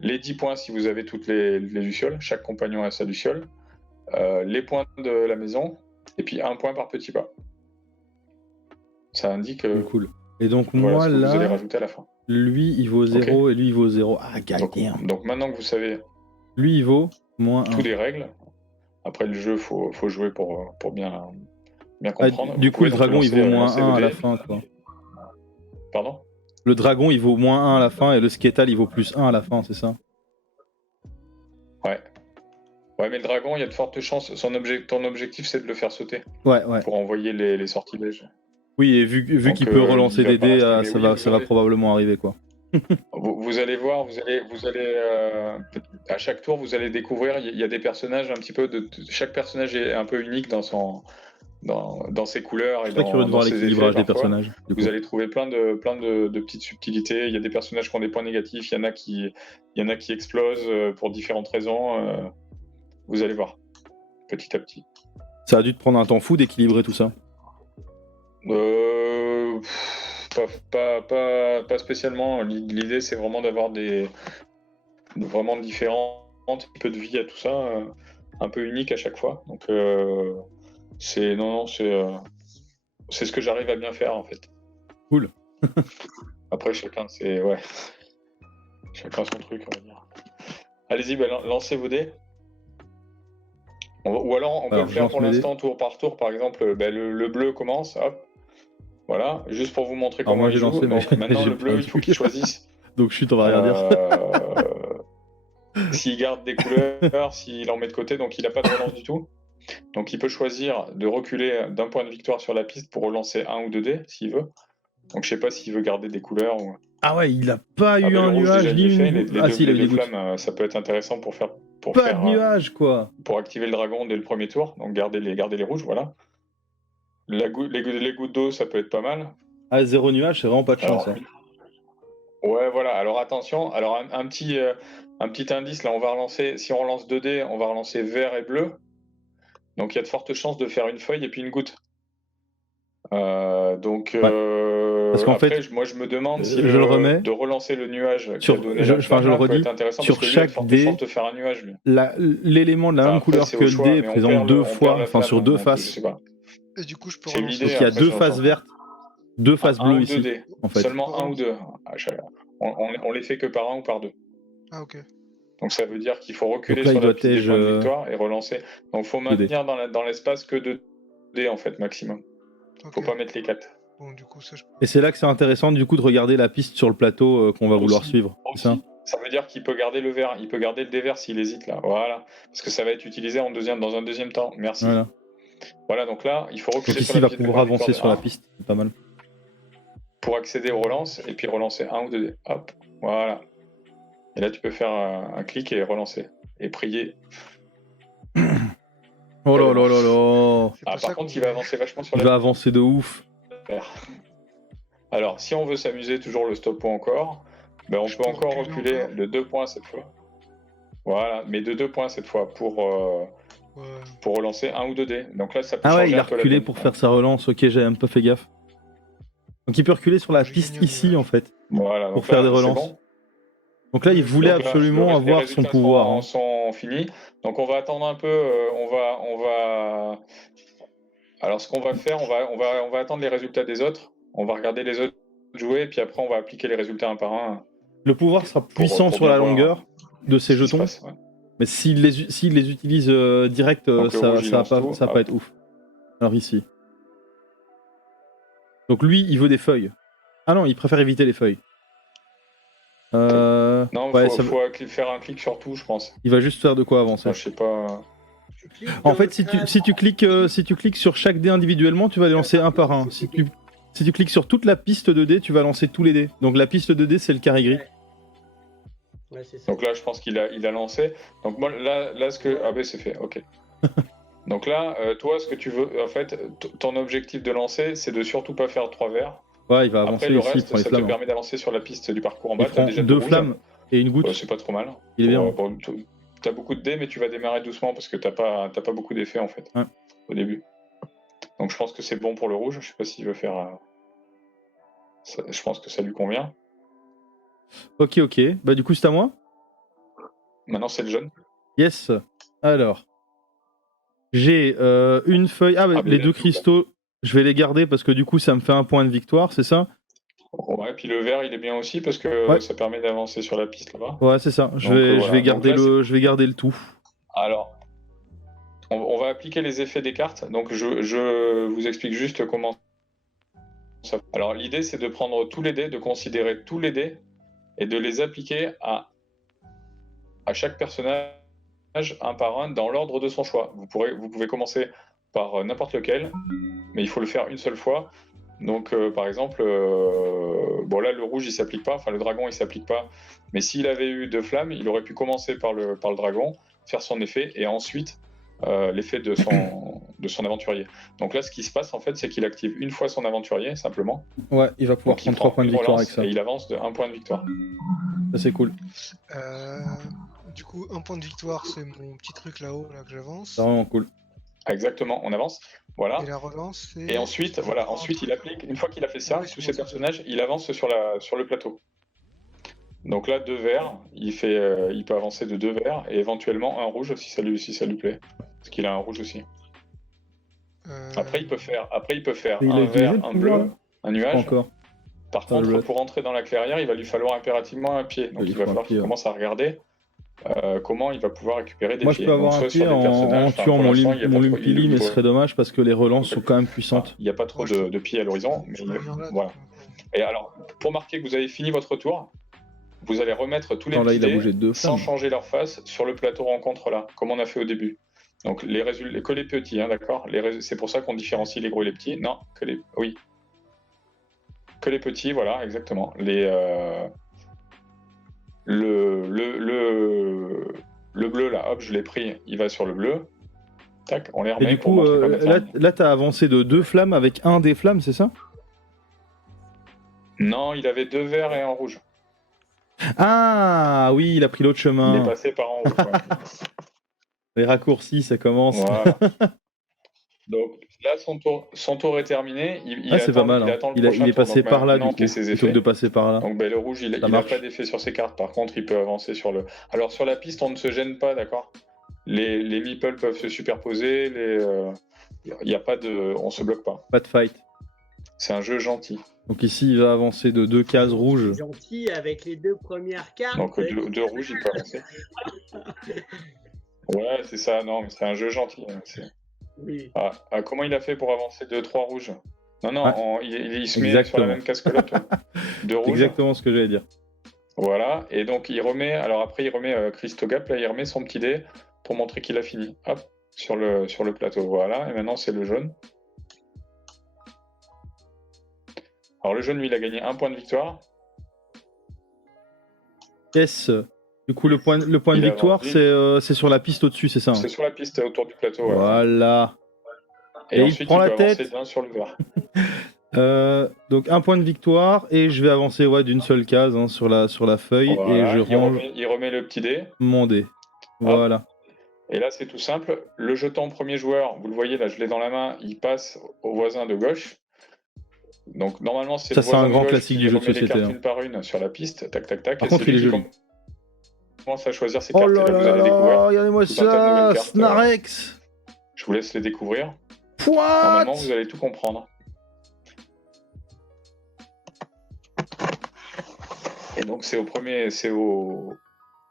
les 10 points si vous avez toutes les lucioles, chaque compagnon a sa luciole, les points de la maison, et puis 1 point par petit pas. Ça indique. Cool. Et donc, voilà, moi, là, vous allez rajouter à la fin. Lui, il vaut 0 et lui, il vaut 0. Ah, goddamn. Donc maintenant que vous savez. Lui, il vaut moins 1. Toutes les règles. Après, le jeu, faut jouer pour bien comprendre. Du coup, le dragon, il vaut moins 1 à la fin, quoi. Pardon? Le dragon, il vaut moins 1 à la fin et le sketal, il vaut plus 1 à la fin, c'est ça? Ouais. Ouais, mais le dragon, il y a de fortes chances. Ton objectif, c'est de le faire sauter. Ouais. Pour envoyer les sortilèges. Oui, et vu qu'il peut relancer des dés, ça va probablement arriver, quoi. Vous allez voir, vous allez à chaque tour, vous allez découvrir, il y a des personnages un petit peu chaque personnage est un peu unique dans ses couleurs et dans curieux de voir l'équilibrage des personnages. Vous allez trouver plein de petites subtilités. Il y a des personnages qui ont des points négatifs, il y en a qui explosent pour différentes raisons. Vous allez voir petit à petit. Ça a dû te prendre un temps fou d'équilibrer tout ça. Pas spécialement. L'idée, c'est vraiment d'avoir vraiment différents types de vie à tout ça, un peu unique à chaque fois. Donc, c'est ce que j'arrive à bien faire en fait. Cool. Après, chacun son truc, on va dire. Allez-y, lancez vos dés. Ou alors, on peut le faire pour l'instant tour par tour. Par exemple, le bleu commence, hop. Voilà, juste pour vous montrer comment il joue. Lancé, donc maintenant, le bleu, il faut qu'il choisisse. Donc chut, on va rien dire. S'il garde des couleurs, s'il en met de côté, donc il n'a pas de relance du tout. Donc il peut choisir de reculer d'un point de victoire sur la piste pour relancer 1 ou 2 dés, s'il veut. Donc je sais pas s'il veut garder des couleurs. Ou... Ah ouais, il a pas eu un nuage ni une... Les deux flammes, ça peut être intéressant pour faire pour Pas faire, de nuages, quoi. pour activer le dragon dès le premier tour. Donc garder les rouges, voilà. Les gouttes d'eau, ça peut être pas mal. Ah, 0 nuage, c'est vraiment pas de chance. Alors, Hein. ouais, voilà. Alors attention. Alors un petit indice là, on va relancer. Si on relance 2 dés, on va relancer vert et bleu. Donc il y a de fortes chances de faire une feuille et puis une goutte. Donc Parce qu'en après, fait, moi je me demande si je le remets. de relancer le nuage qui Sur- a donné je- la enfin, flamme je le là, peut redis, être intéressant sur parce que lui a de chaque fortes dé, chances de faire un nuage lui. l'élément de la Enfin, même après, couleur c'est que au le choix, dé est mais on présent perd deux on perd fois, la enfin flamme, sur deux donc je faces. sais pas. Et du coup, je peux C'est relancer. l'idée. Donc il y a Après, deux j'en faces sais- vertes, deux faces un bleues ou deux ici, dés. en fait. Seulement un ou deux. On les fait que par un ou par deux. Ah, ok. Donc ça veut dire qu'il faut reculer Donc là, il sur la doit piste des tège points de victoire et relancer. Donc il faut 2 dés. maintenir dans l'espace que 2 dés en fait maximum. Faut Ok. pas mettre les 4. Bon, du coup, ça, je peux. Et c'est là que c'est intéressant du coup de regarder la piste sur le plateau qu'on va vouloir Aussi, suivre. C'est ça. Ça veut dire qu'il peut garder le vert, il peut garder le dé vert s'il hésite là. Voilà. Parce que ça va être utilisé dans un deuxième temps. Merci. Voilà. Voilà, donc là, il faut reculer Donc sur ici, il la va piste des pouvoir points de avancer victoire sur de la 1 piste. C'est pas mal. pour accéder aux relances et puis relancer un ou deux dés. Hop. Voilà. Et là, tu peux faire un clic et relancer. Et prier. Oh là là là là. C'est pour ça Par qu'on contre, il va avancer vachement sur Il la va avancer de ouf. vert. Alors, si on veut s'amuser, toujours le stop point encore, ben on Je peut peux encore reculer reculer encore de 2 points cette fois. Voilà, mais de 2 points cette fois pour relancer un ou deux dés. Donc là, ça peut Ah ouais, changer il a un peu la reculé donne. pour faire sa relance. Ok, j'avais même pas fait gaffe. Donc il peut reculer sur la J'ai piste gagné un ici nuage. en fait, Voilà, pour donc faire là, des c'est relances. bon. Donc là, il voulait Donc là, absolument les avoir son résultats pouvoir. Hein. sont finis. Donc on va attendre un peu. On va. Alors ce qu'on va faire, on va attendre les résultats des autres. On va regarder les autres jouer, et puis après on va appliquer les résultats un par un. Le pouvoir sera puissant pour sur bien la voir longueur de ses ce qui se jetons, passe, ouais. mais s'il les utilise direct, Donc le ça rouge, il va lance pas, tout, ça va hop. pas être ouf. Alors ici. Donc lui, il veut des feuilles. Ah non, il préfère éviter les feuilles. Non, ouais, faut faire un clic sur tout, je pense. il va juste faire de quoi avancer. Enfin, je sais pas. Tu cliques En dans fait, le si tu cliques sur chaque dé individuellement, tu vas les lancer un par un. Si tu cliques sur toute la piste de dés, tu vas lancer tous les dés. Donc la piste de dés, c'est le carré gris. Ouais, c'est ça. Donc là, je pense qu'il a lancé. Donc moi, là, ce que... Ah ben, c'est fait, ok. Donc là, toi, ce que tu veux... En fait, ton objectif de lancer, c'est de surtout pas faire 3 verts. Ouais, il va avancer Après, le ici, il reste, prend les ça te flammes. permet d'avancer sur la piste du parcours en Il bas. T'as prend déjà 2 rouges. flammes et une goutte. C'est pas trop mal. Il est bien. Bon, t'as beaucoup de dés, mais tu vas démarrer doucement parce que t'as pas beaucoup d'effets, en fait, Ouais. au début. Donc je pense que c'est bon pour le rouge. Je sais pas s'il veut faire... je pense que ça lui convient. Ok. Bah du coup, c'est à moi. Maintenant, c'est le jaune. Yes. Alors, j'ai une feuille. Ah, bah, mais les il a deux tout, cristaux, je vais les garder parce que du coup, ça me fait un point de victoire, c'est ça? Ouais, puis le vert, il est bien aussi parce que Ouais. ça permet d'avancer sur la piste là-bas. Ouais, c'est ça. Je Donc, vais voilà. garder Donc là, je vais garder le tout. Alors, on va appliquer les effets des cartes. Donc, je vous explique juste comment ça. Alors, l'idée, c'est de prendre tous les dés, de considérer tous les dés et de les appliquer à chaque personnage un par un dans l'ordre de son choix. Vous pouvez commencer par n'importe lequel, mais il faut le faire une seule fois. Donc, par exemple, bon là, le rouge, il s'applique pas, enfin le dragon, il s'applique pas. Mais s'il avait eu 2 flammes, il aurait pu commencer par le dragon, faire son effet, et ensuite l'effet de son aventurier. Donc là, ce qui se passe, en fait, c'est qu'il active une fois son aventurier, simplement. Ouais, il va pouvoir Donc, il prendre 3 prend points de une victoire relance avec ça. et il avance de 1 point de victoire. Ça, c'est cool. Du coup, un point de victoire, c'est mon petit truc là-haut là, que j'avance. C'est vraiment cool. Exactement, on avance. Voilà. Et la relance, c'est. Et ensuite, voilà, ensuite il applique, une fois qu'il a fait ça, Oui, tous c'est ces bon, personnages, il avance sur le plateau. Donc là, 2 verts, il peut avancer de 2 verts, et éventuellement un rouge si ça lui plaît. Parce qu'il a un rouge aussi. Après, il peut faire Et il a un utilisé vert, le un pouvoir, bleu, là un Pas nuage. encore. Par Pas le contre, bleu. pour entrer dans la clairière, il va lui falloir impérativement un pied. Donc Il il faut va un falloir pied, qu'il ouais. commence à regarder comment il va pouvoir récupérer des Moi, pieds. je peux avoir Donc, un soit pied sur des en personnages, enfin, tuant pour mon l'instant, il y a pas trop- Lumpili, mais ce serait dommage parce que les relances sont quand même puissantes. il n'y a pas trop Moi, je de pieds à l'horizon. Mais Je peux venir là. voilà. donc, Et alors, pour marquer que vous avez fini votre tour, vous allez remettre tous les Non, là, petits il a dés bougé de 2 sans flammes. changer leur face sur le plateau rencontre là, comme on a fait au début. Donc les résultats, que les petits, hein, d'accord. C'est pour ça qu'on différencie les gros et les petits. Non, oui, que les petits, voilà, exactement. le bleu là, hop, je l'ai pris, il va sur le bleu. Tac, on les Et remet du pour coup, montrer qu'on a terminé. là t'as avancé de 2 flammes avec un des flammes, c'est ça? Non, il avait 2 verts et un rouge. Ah oui, il a pris l'autre Il est chemin. passé par en rouge. Ouais. Les raccourcis, ça commence. Voilà. Donc là, son tour est terminé. Il Ah, c'est attend, pas mal. il Hein. attend le Il prochain est tour. passé Donc par là, maintenant du qu'il coup, a ses plutôt que effets. de passer par là. Donc le rouge, il n'a marche. pas d'effet sur ses cartes. Par contre, il peut avancer sur le. Alors sur la piste, on ne se gêne pas, d'accord. Les meeples peuvent se superposer. Il y a pas de, on se bloque pas. Pas de fight. C'est un jeu gentil. Donc ici, il va avancer de 2 cases rouges. Gentil avec les 2 premières cartes. Donc deux rouges, il peut avancer. Ouais, c'est ça. Non, mais c'est un jeu gentil. Hein, Oui. comment il a fait pour avancer de 3 rouges? Non, Ouais. il se met sur Exactement. la même casque que l'autre. De rouge. Exactement ce que j'allais dire. Voilà, et donc il remet, alors après il remet Christogap, là il remet son petit dé pour montrer qu'il a fini. Hop, sur le plateau, voilà, et maintenant c'est le jaune. Alors le jaune, lui, il a gagné 1 point de victoire. Yes. Du coup, le point de Il a victoire, avancé. c'est sur la piste au-dessus, c'est ça? Hein. C'est sur la piste autour du plateau. Ouais. Voilà. Et il ensuite prend il la peut avancer tête. d'un sur le vert. Donc 1 point de victoire et je vais avancer d'une seule case hein, sur la feuille Voilà, et je range il remet le petit dé. mon dé. Voilà. Et là c'est tout simple, le jeton premier joueur, vous le voyez là, je l'ai dans la main, il passe au voisin de gauche. Donc normalement c'est Ça, le c'est voisin un de grand gauche classique qui du jeu de remet les société, cartes hein. une par une sur la piste, tac tac tac. Par et contre, c'est il est lui qui joli. commence à choisir ses Oh cartes. Et là là vous là allez découvrir. là, regardez-moi tout un tas de ça, nouvelles cartes. Snarex. Je vous laisse les découvrir. What? Normalement vous allez tout comprendre. Et donc c'est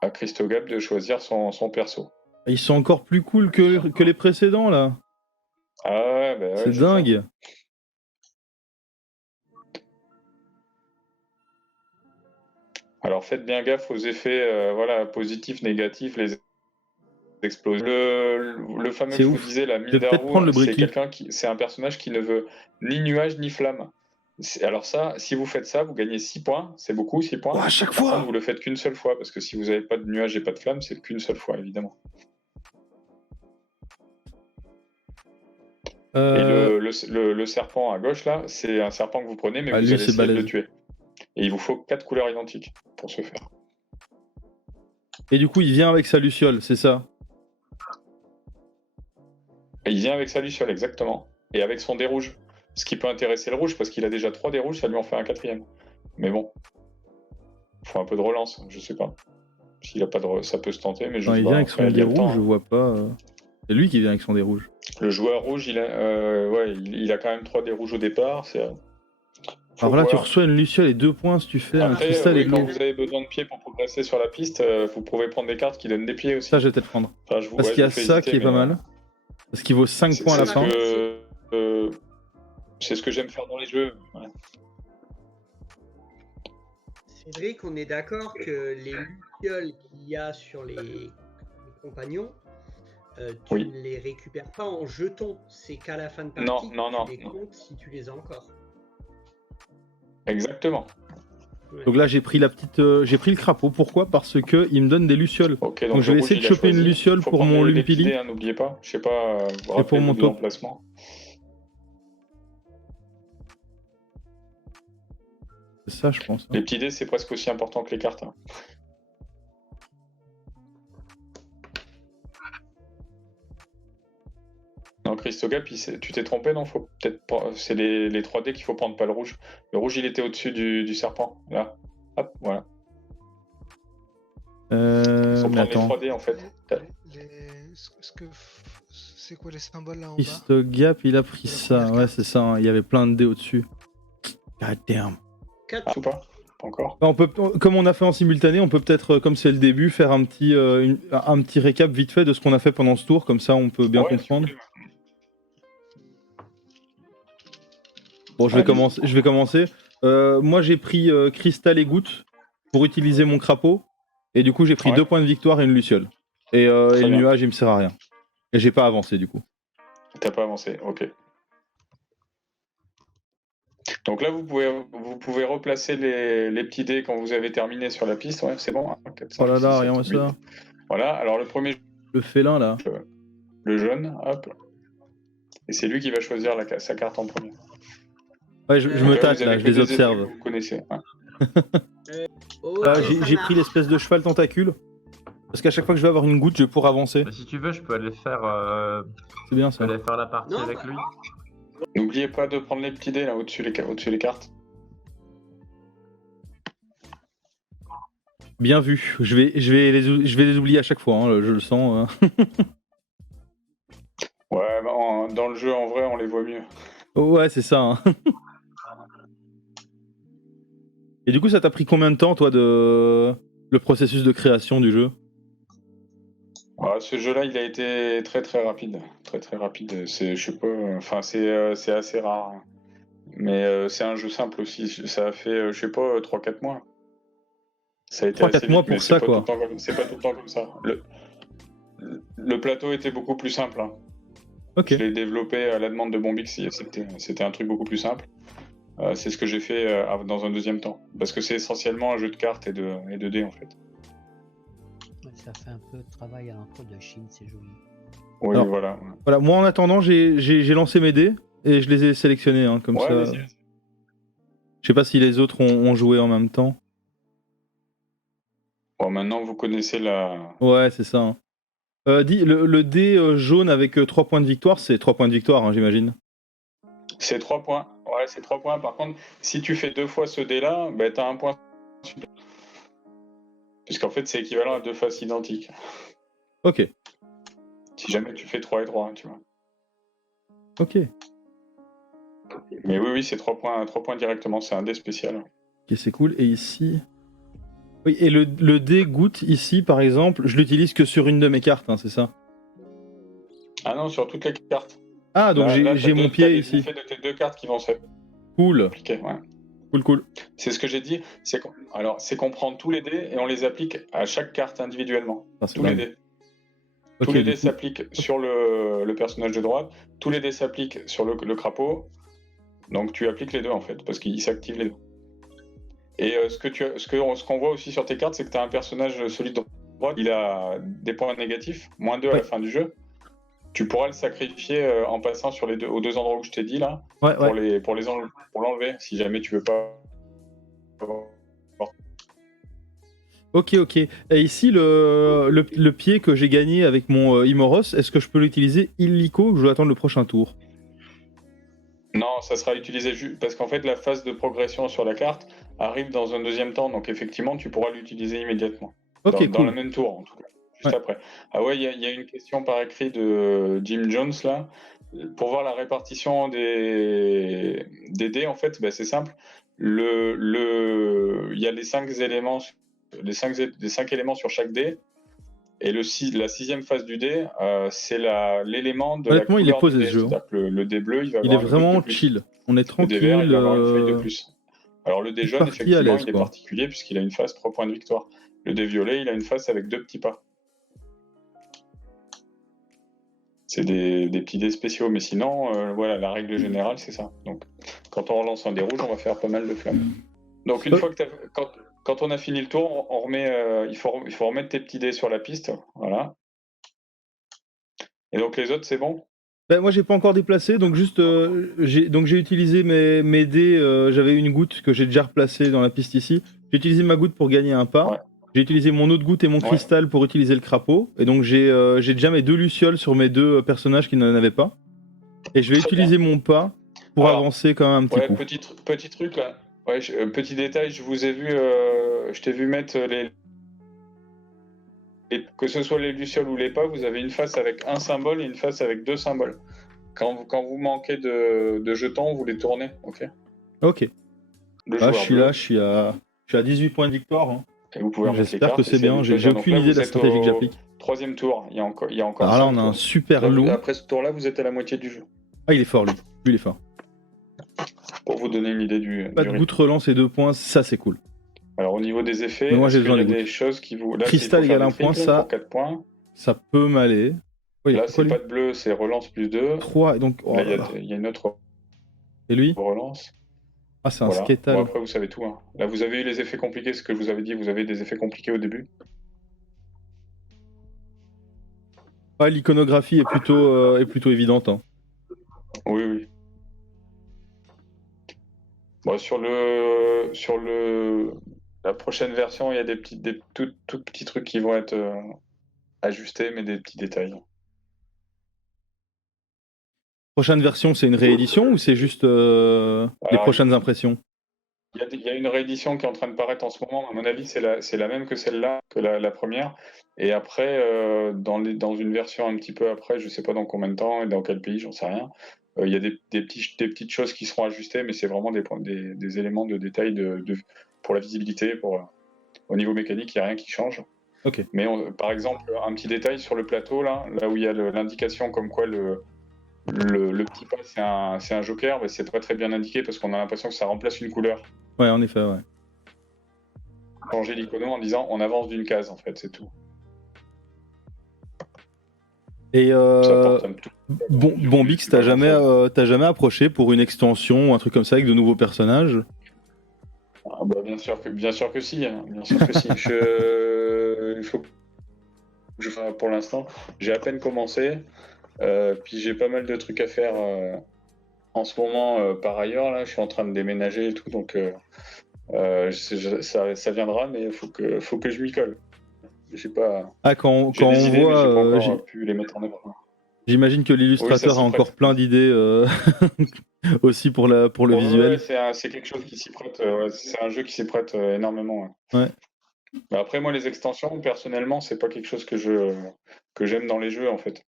à Christogap de choisir son perso. Ils sont encore plus cool que les précédents là. Ah ouais, bah ouais, C'est c'est dingue. ça. Alors faites bien gaffe aux effets positifs, négatifs, les explosions. Le fameux C'est que je vous ouf. disais, la Je vais peut-être Mindarou, prendre le c'est c'est un personnage qui ne veut ni nuage ni flamme. Alors ça, si vous faites ça, vous gagnez 6 points, c'est beaucoup 6 points. Oh, à chaque Par contre, fois. vous le faites qu'une seule fois, parce que si vous n'avez pas de nuage et pas de flamme, c'est qu'une seule fois, évidemment. Et le serpent à gauche, là, c'est un serpent que vous prenez, mais vous lui, allez c'est essayer de le balèze. tuer. Et il vous faut 4 couleurs identiques pour ce faire. Et du coup, il vient avec sa luciole, c'est ça? Et il vient avec sa luciole, exactement. Et avec son dé rouge. Ce qui peut intéresser le rouge, parce qu'il a déjà 3 dés rouges, ça lui en fait un 4e. Mais bon. Il faut un peu de relance, je sais pas. S'il a pas de ça peut se tenter, mais je Non, sais il pas. vient avec Après, son il y dé a le temps, rouge, je hein. vois pas. C'est lui qui vient avec son dé rouge. Le joueur rouge, il a quand même 3 dés rouges au départ. Alors là, tu reçois une luciole et 2 points si tu fais un Après, cristal et de quand l'eau. vous avez besoin de pieds pour progresser sur la piste, vous pouvez prendre des cartes qui donnent des pieds aussi. Ça, je vais peut-être prendre. Enfin, Parce qu'il y a je vous fais ça hésiter, qui est pas mais, mal. Parce qu'il vaut 5 points à la fin. C'est ce que j'aime faire dans les jeux. Ouais. Cédric, on est d'accord que les lucioles qu'il y a sur les compagnons, tu Oui. ne les récupères pas en jetons. C'est qu'à la fin de partie Non, tu les comptes si tu les as encore. Exactement. Ouais. Donc là, j'ai pris j'ai pris le crapaud. Pourquoi? Parce que il me donne des lucioles. Ok, Donc je vais le essayer de rouge, il a choper une choisi. luciole Faut pour prendre mon les Lumpili. petits dés, hein, n'oubliez pas. Je sais pas, vous Et pour mon rappelez-vous de top. l'emplacement. C'est ça, je pense. Les petits dés, c'est presque aussi important que les cartes. Hein. Non, Christogap, tu t'es trompé, non? Faut peut-être c'est les 3 dés qu'il faut prendre, pas le rouge. Le rouge, il était au-dessus du serpent. Là. Hop, voilà. Il faut Mais prendre les attends. 3 dés en fait. C'est quoi les symboles là en bas? Christogap, il a pris La ça. première Ouais, carte. c'est ça. Hein. Il y avait plein de dés au-dessus. God damn. 4 Ah, ou pas? Pas encore. Comme on a fait en simultané, on peut peut-être, comme c'est le début, faire un petit récap vite fait de ce qu'on a fait pendant ce tour. Comme ça, on peut bien Ouais, comprendre. s'il vous plaît. Bon, je vais Allez-y. commencer. Moi, j'ai pris cristal et goutte pour utiliser mon crapaud. Et du coup, j'ai pris Ouais. 2 points de victoire et une luciole. Et le bien. nuage, il me sert à rien. Et j'ai pas avancé du coup. T'as pas avancé, ok. Donc là, vous pouvez replacer les petits dés quand vous avez terminé sur la piste. Ouais, c'est bon. Hein, 4, Oh là 5, là, 6, regarde-moi 7, ça. Voilà, alors le premier, Le félin, là. le jaune, hop. Et c'est lui qui va choisir sa carte en premier. Ouais, je Donc me là, tâte, vous là, avez je que les des effets observe. que vous connaissez. Ouais. Ok, J'ai ça pris marche. l'espèce de cheval tentacule. Parce qu'à chaque fois que je vais avoir une goutte, je vais pouvoir avancer. Bah, si tu veux, je peux aller faire, C'est bien je peux ça. aller faire la partie Non, avec bah, lui. N'oubliez pas de prendre les petits dés là au-dessus les cartes. Bien vu. Je vais les oublier à chaque fois, hein, je le sens. Ouais, bah, dans le jeu en vrai, on les voit mieux. Ouais, c'est ça. Hein. Et du coup, ça t'a pris combien de temps, toi, le processus de création du jeu? Ouais, ce jeu-là, il a été très très rapide, très très rapide. C'est, je sais pas, enfin c'est assez rare. Hein. Mais c'est un jeu simple aussi. Ça a fait, je sais pas, 3-4 mois. Ça a été 3-4 assez mois vite, mais pour ça, quoi. c'est pas tout le temps comme ça. Le plateau était beaucoup plus simple. Hein. Ok. Je l'ai développé à la demande de Bombix. C'était un truc beaucoup plus simple. C'est ce que j'ai fait dans un deuxième temps. Parce que c'est essentiellement un jeu de cartes et de dés en fait. Ouais, ça fait un peu de travail à l'encre de Chine, c'est joli. Oui, Alors, voilà. Voilà, moi en attendant, j'ai lancé mes dés et je les ai sélectionnés, hein, comme Ouais, ça. vas-y. Je sais pas si les autres ont joué en même temps. Bon, maintenant vous connaissez la. Ouais, c'est ça. Hein. Le dé jaune avec 3 points de victoire, c'est 3 points de victoire, hein, j'imagine. C'est 3 points. Ouais, c'est 3 points. Par contre, si tu fais 2 fois ce dé-là, bah, t'as 1 point. Puisqu'en fait, c'est équivalent à 2 faces identiques. Ok, Si jamais tu fais 3 et 3, tu vois. ok. Mais oui, c'est 3 points directement. C'est un dé spécial. Ok, c'est cool. Et ici. Oui, et le dé goutte ici, par exemple, je l'utilise que sur une de mes cartes, hein, c'est ça? Ah non, sur toutes les cartes. Ah, donc Là, j'ai mon pied t'as les ici. effets de tes 2 cartes qui vont Cool, s'appliquer. Ouais. cool. C'est ce que j'ai dit. C'est qu'on prend tous les dés et on les applique à chaque carte individuellement. Ah, c'est Tous les dingue. dés. Ok, Tous les du dés coup. s'appliquent sur le personnage de droite. Tous les dés s'appliquent sur le crapaud. Donc tu appliques les deux en fait, parce qu'ils s'activent les deux. Et ce qu'on voit aussi sur tes cartes, c'est que tu as un personnage solide de droite. Il a des points négatifs, -2 à la fin du jeu. Tu pourras le sacrifier en passant aux deux endroits où je t'ai dit là, Ouais. pour l'enlever, si jamais tu veux pas. Ok. Et ici, le pied que j'ai gagné avec mon Imoros, est-ce que je peux l'utiliser illico ou je dois attendre le prochain tour? Non, ça sera utilisé parce qu'en fait la phase de progression sur la carte arrive dans un deuxième temps, donc effectivement tu pourras l'utiliser immédiatement. Ok, Dans cool. le même tour en tout cas, juste Ouais. après. Ah ouais, il y a une question par écrit de Jim Jones là. Pour voir la répartition des dés, en fait, c'est simple. Il y a les 5 éléments, les 5 éléments sur chaque dé. Et la 6e phase du dé, c'est l'élément de la Honnêtement, il est couleur posé du dé. ce jeu. Hein. C'est-à-dire que le dé bleu, il va Il est avoir une goutte de vraiment plus. chill. On est Le dé vert, tranquille. il va avoir une feuille de plus. Alors le dé jaune, partie à effectivement, l'aise, il est quoi. particulier puisqu'il a une face 3 points de victoire. Le dé violet, il a une face avec 2 petits pas. C'est des petits dés spéciaux, mais sinon, voilà, la règle générale, c'est ça. Donc, quand on relance un dé rouge, on va faire pas mal de flammes. Donc, une fois que quand on a fini le tour, on remet, il faut remettre tes petits dés sur la piste, voilà. Et donc les autres, c'est bon? Moi, j'ai pas encore déplacé, donc juste, j'ai utilisé mes dés. J'avais une goutte que j'ai déjà replacée dans la piste ici. J'ai utilisé ma goutte pour gagner un pas. Ouais. J'ai utilisé mon autre goutte et mon cristal pour utiliser le crapaud. Et donc j'ai déjà mes 2 lucioles sur mes 2 personnages qui n'en avaient pas. Et je vais utiliser mon pas pour avancer quand même un petit coup. Petit truc là. Ouais, petit détail, je vous ai vu, je t'ai vu mettre que ce soit les lucioles ou les pas, vous avez une face avec un symbole et une face avec 2 symboles. Quand vous manquez de jetons, vous les tournez, ok? Ok. Je suis là, je suis à 18 points de victoire. Hein. Et vous pouvez J'espère que c'est bien, j'ai aucune idée de la stratégie que j'applique. 3e tour, il y a encore Alors là, on a un super loup. Après ce tour-là, vous êtes à la moitié du jeu. Ah, il est fort, lui. Lui, il est fort. Pour vous donner une idée du Pas de goutte relance et 2 points, ça c'est cool. Alors au niveau des effets, mais moi j'ai besoin des choses qui vous... Là, cristal égale 1 point, ça 4 points. Ça peut m'aller. Oui, là, c'est pas de bleu, c'est relance plus 2. 3, et donc... Oh là, il y a une autre et lui relance. Ah, c'est un sketal. Bon, après, vous savez tout. Hein. Là, vous avez eu les effets compliqués, ce que je vous avais dit, vous avez des effets compliqués au début. Ouais, l'iconographie est plutôt évidente. Hein. Oui, oui. Bon, la prochaine version, il y a des tout petits trucs qui vont être ajustés, mais des petits détails. Prochaine version, c'est une réédition ou c'est juste les Alors, prochaines impressions? Il y a une réédition qui est en train de paraître en ce moment. À mon avis, c'est la même que celle-là, que la première. Et après, dans une version un petit peu après, je ne sais pas dans combien de temps et dans quel pays, j'en sais rien. Il y a des petites choses qui seront ajustées, mais c'est vraiment des éléments de détail pour la visibilité, au niveau mécanique, il n'y a rien qui change. Ok. Mais par exemple, un petit détail sur le plateau, là où il y a l'indication comme quoi le petit pas, c'est un joker, mais c'est pas très bien indiqué parce qu'on a l'impression que ça remplace une couleur. Ouais, en effet, ouais. Changer l'icono en disant on avance d'une case, en fait, c'est tout. Et Ça apporte un tout. Bombix, t'as jamais approché pour une extension ou un truc comme ça avec de nouveaux personnages? Ah bah, bien sûr que si. Hein, bien sûr que si. Il faut que je fasse pour l'instant. J'ai à peine commencé. Puis j'ai pas mal de trucs à faire en ce moment par ailleurs. Là, je suis en train de déménager et tout, donc ça viendra, mais il faut que je m'y colle. J'ai pas. Ah, quand J'ai on des idées, mais j'ai pas voit, encore pu les mettre en œuvre. j'imagine que Oui, ça l'illustrateur a s'y encore prête. plein d'idées aussi pour le Ouais, visuel. c'est quelque chose qui s'y prête. Ouais, c'est un jeu qui s'y prête énormément. Ouais. Mais après, moi, les extensions, personnellement, c'est pas quelque chose que j'aime dans les jeux, en fait.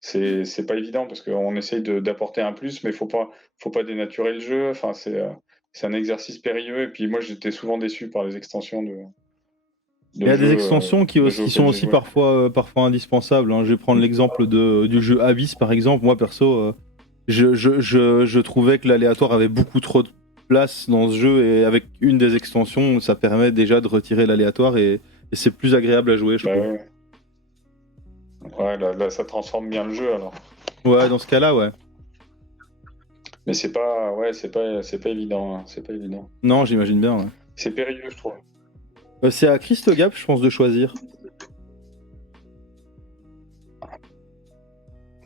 C'est pas évident parce qu'on essaye d'apporter un plus, mais faut pas dénaturer le jeu. Enfin, c'est un exercice périlleux. Et puis moi, j'étais souvent déçu par les extensions de Il y a des jeux, extensions qui de jeux sont auxquels j'ai aussi joué. parfois indispensables. Hein. Je vais prendre l'exemple du jeu Abyss, par exemple. Moi, perso, je trouvais que l'aléatoire avait beaucoup trop de place dans ce jeu, et avec une des extensions, ça permet déjà de retirer l'aléatoire, et c'est plus agréable à jouer, je Bah trouve. ouais. Ouais, là, ça transforme bien le jeu alors. Ouais, dans ce cas-là, ouais. Mais c'est pas évident. Hein. C'est pas évident. Non, j'imagine bien. Ouais. C'est périlleux, je trouve. C'est à Christogap, je pense, de choisir.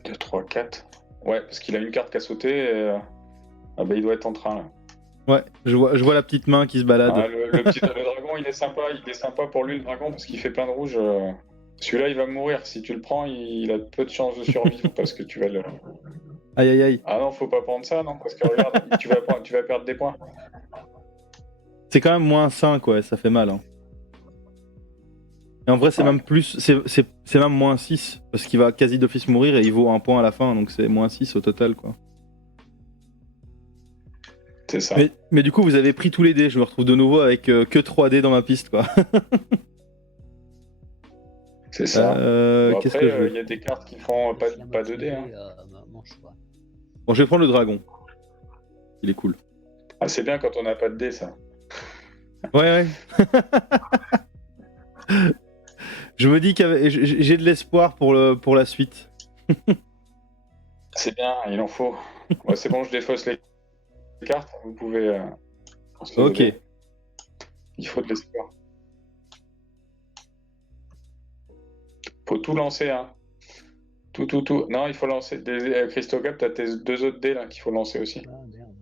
2, 3, 4. Ouais, parce qu'il a une carte qui a sauté. Ah bah, il doit être en train là. Ouais, je vois la petite main qui se balade. Ah, le dragon, il est sympa pour lui, le dragon, parce qu'il fait plein de rouge. Celui-là, il va mourir. Si tu le prends, il a peu de chances de survivre parce que tu vas le. Aïe aïe aïe. Ah non, faut pas prendre ça, non, parce que regarde, tu vas perdre des points. C'est quand même moins 5, ouais, ça fait mal. Hein. Et en vrai, c'est Ouais. même plus. C'est même moins 6, parce qu'il va quasi d'office mourir et il vaut un point à la fin, donc c'est moins 6 au total, quoi. C'est ça. Mais du coup, vous avez pris tous les dés. Je me retrouve de nouveau avec que 3 dés dans ma piste, quoi. C'est ça. Bon, Qu'est-ce que je après, veux il y a des cartes qui font pas Si la 2 dés. moitié, Hein. mon choix. Bon, je vais prendre le dragon. Il est cool. Ah, c'est bien quand on n'a pas de dés, ça. Ouais. Je me dis que j'ai de l'espoir pour la suite. C'est bien, il en faut. Ouais, c'est bon, je défausse les cartes. Vous pouvez. Ok. Il faut de l'espoir. Faut tout lancer, hein. Tout. Non, il faut lancer. Christogap, t'as tes 2 autres dés là qu'il faut lancer aussi. Ah merde.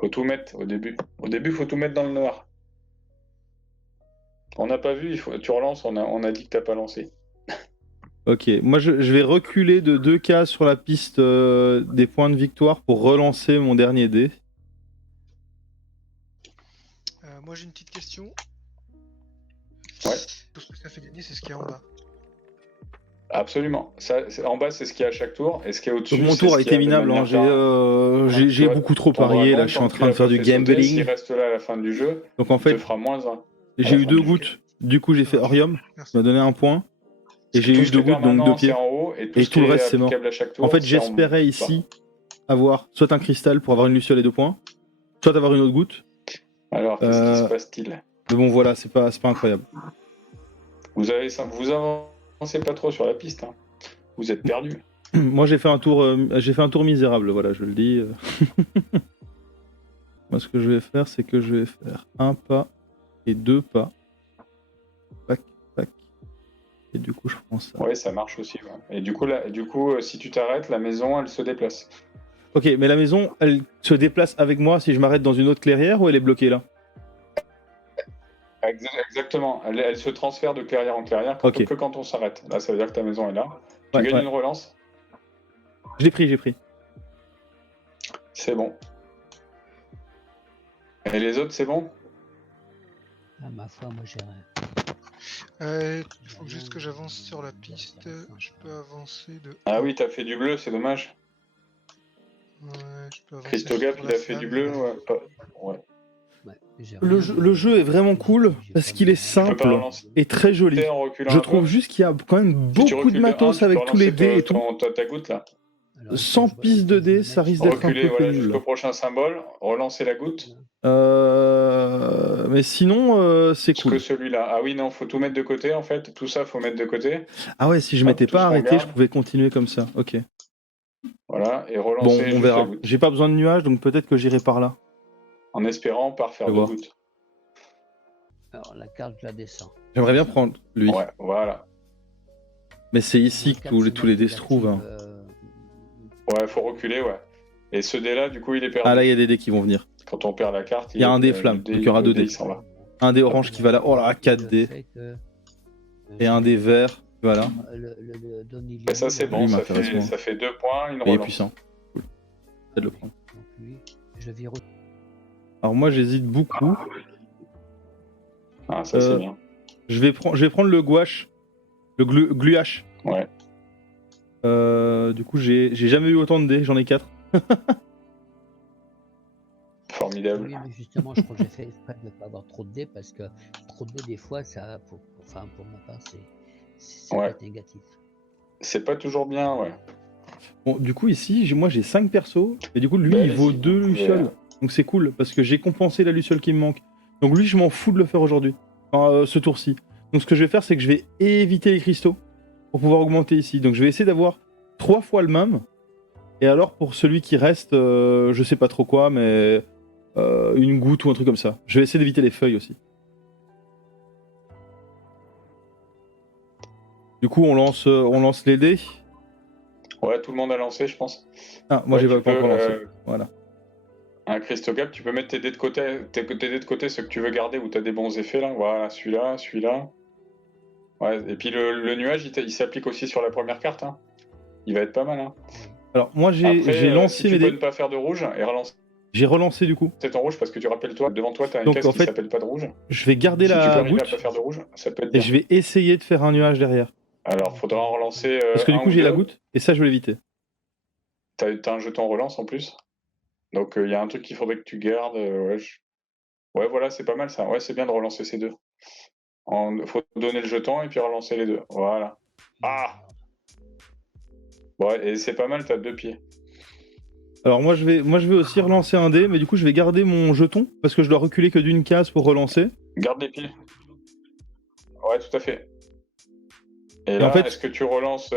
Faut tout mettre au début. Au début, faut tout mettre dans le noir. On n'a pas vu, tu relances, on a dit que t'as pas lancé. Ok. Moi, je vais reculer de 2 cases sur la piste des points de victoire pour relancer mon dernier dé. Moi j'ai une petite question. Ouais. Tout ce que ça fait gagner, c'est ce qu'il y a en bas. Absolument. En bas, c'est ce qu'il y a à chaque tour, et ce qui est au-dessus, Donc mon c'est tour ce a qu'il été y a de minable. Hein. manière J'ai par- beaucoup trop Ton parié. dragon, Là, je suis en tant train de qu'il faire a du pas fait sauter, gambling. S'il reste là à la fin du jeu, Donc en il te fait, fera -1. j'ai la eu fin 2 du jeu. gouttes. Du coup, j'ai fait Ça marche. Orium. Merci. Ça m'a donné un point. Et j'ai Tout eu ce 2 qui est gouttes, donc 2 permanent, c'est pieds. en haut, et Et ce tout qui le reste, est c'est mort. applicable à chaque tour, En fait, c'est en j'espérais bas. ici avoir soit un cristal pour avoir une luciole et 2 points, soit avoir une autre goutte. Alors, qu'est-ce qui se passe-t-il? Mais bon, voilà, c'est pas incroyable. Vous avancez pas trop sur la piste, hein. Vous êtes perdu. Moi, j'ai fait un tour misérable, voilà, je le dis. Moi, ce que je vais faire, c'est que je vais faire un pas et 2 pas. Pac, pac. Et du coup, je prends ça. Ouais, ça marche aussi. Ouais. Et du coup, si tu t'arrêtes, la maison, elle se déplace. Ok, mais la maison, elle se déplace avec moi si je m'arrête dans une autre clairière ou elle est bloquée là? Exactement. Elle se transfère de clairière en clairière Ok. que quand on s'arrête. Là, ça veut dire que ta maison est là. Tu Ouais, gagnes ouais. une relance. J'ai pris. C'est bon. Et les autres, c'est bon? Ah, ma foi, moi j'ai rien. Il faut juste que j'avance sur la piste. Je peux avancer de. Ah oui, t'as fait du bleu, c'est dommage. Ouais, je peux avancer. Christogap, sur il la a fait du bleu. Ouais. Ouais. Ouais, j'ai Le rien, le jeu est vraiment cool j'ai parce pas qu'il est mis rien. Tu peux pas simple relancer et très joli. en reculant Je un trouve peu. juste qu'il y a quand même Si tu beaucoup de recules de 1, matos tu peux avec tous les relancer dés et tout. ta goutte là. Alors, il faut Sans que je piste de dés, ça risque d'être un Reculer, peu voilà, pénible. jusqu'au prochain symbole. Relancer la goutte. Mais sinon, c'est Que cool. celui-là. Ah oui, non, faut tout mettre de côté en fait. Tout ça, faut mettre de côté. Ah ouais, si je Hop, m'étais tout pas ce qu'on arrêté, je garde. pouvais continuer comme ça. Ok. Voilà, et Bon, relancer on juste verra. la goutte. J'ai pas besoin de nuages, donc peut-être que j'irai par là. En espérant pas refaire Je vais de voir. goutte. Alors, la carte, je la descends. J'aimerais bien prendre lui. Ouais, voilà. Mais c'est ici que La tous les carte dés se trouvent. Hein. négative, Ouais, faut reculer, ouais. Et ce dé-là, du coup, il est perdu. Ah là, il y a des dés qui vont venir. Quand on perd la carte, Il y a un dé le flamme, dé- donc il y aura le 2 dé, dés. il s'en va. Un dé orange qui va là. Oh là, 4 dés. Et un dé vert. Voilà. Le Donny Et ça, c'est Lui, bon, ça m'intéresse moins. fait 2 points, une Et il est relance. puissant. Cool. Peut-être de le prendre. Donc lui, je le vire. Alors moi, j'hésite beaucoup. Ah, ça, c'est Euh, bien. Je vais prendre le gouache. Le gluache. Ouais. Du coup, j'ai jamais eu autant de dés. J'en ai 4. Formidable. Oui, mais justement, je crois que j'ai fait exprès de ne pas avoir trop de dés parce que trop de dés, des fois, ça, pour ma part, ça Ouais. peut être négatif. C'est pas toujours bien, ouais. Bon, du coup, ici, moi, j'ai 5 persos. Et du coup, lui, Bah, il vaut allez-y, 2 vous pouvez, lucioles. Donc c'est cool parce que j'ai compensé la luciole qui me manque. Donc lui, je m'en fous de le faire aujourd'hui. Enfin, ce tour-ci. Donc ce que je vais faire, c'est que je vais éviter les cristaux pour pouvoir augmenter ici. Donc je vais essayer d'avoir 3 fois le même. Et alors, pour celui qui reste, je sais pas trop quoi, mais une goutte ou un truc comme ça. Je vais essayer d'éviter les feuilles aussi. Du coup, on lance les dés. Ouais, tout le monde a lancé, je pense. Ah, moi Ouais, j'ai tu pas peux, encore lancé. Voilà. Un Christogap, tu peux mettre tes dés de côté, ceux que tu veux garder où tu as des bons effets là. Voilà, celui-là. Ouais, et puis le nuage, il s'applique aussi sur la première carte. Hein. Il va être pas mal. Hein. Alors, moi j'ai Après, lancé si tu mes peux dés. ne pas faire de rouge et relancer J'ai relancé du coup. ton rouge parce que tu rappelles-toi, devant toi, tu as une Donc, case en qui fait, s'appelle pas de rouge. Je vais garder Si tu peux la arriver à goutte pas faire de rouge, ça peut être et bien. je vais essayer de faire un nuage derrière. Alors, faudra en relancer Parce que du un coup, ou j'ai la deux. goutte et ça, je vais l'éviter. T'as un jeton relance en plus. Donc, il y a un truc qu'il faudrait que tu gardes. Ouais, voilà, c'est pas mal ça. Ouais, c'est bien de relancer ces deux. Faut donner le jeton et puis relancer les deux. Voilà. Ah! Ouais, et c'est pas mal, t'as 2 pieds. Alors moi je vais aussi relancer un dé, mais du coup je vais garder mon jeton parce que je dois reculer que d'une case pour relancer. Garde les pieds. Ouais, tout à fait. Et Et là, en fait- est-ce que tu relances...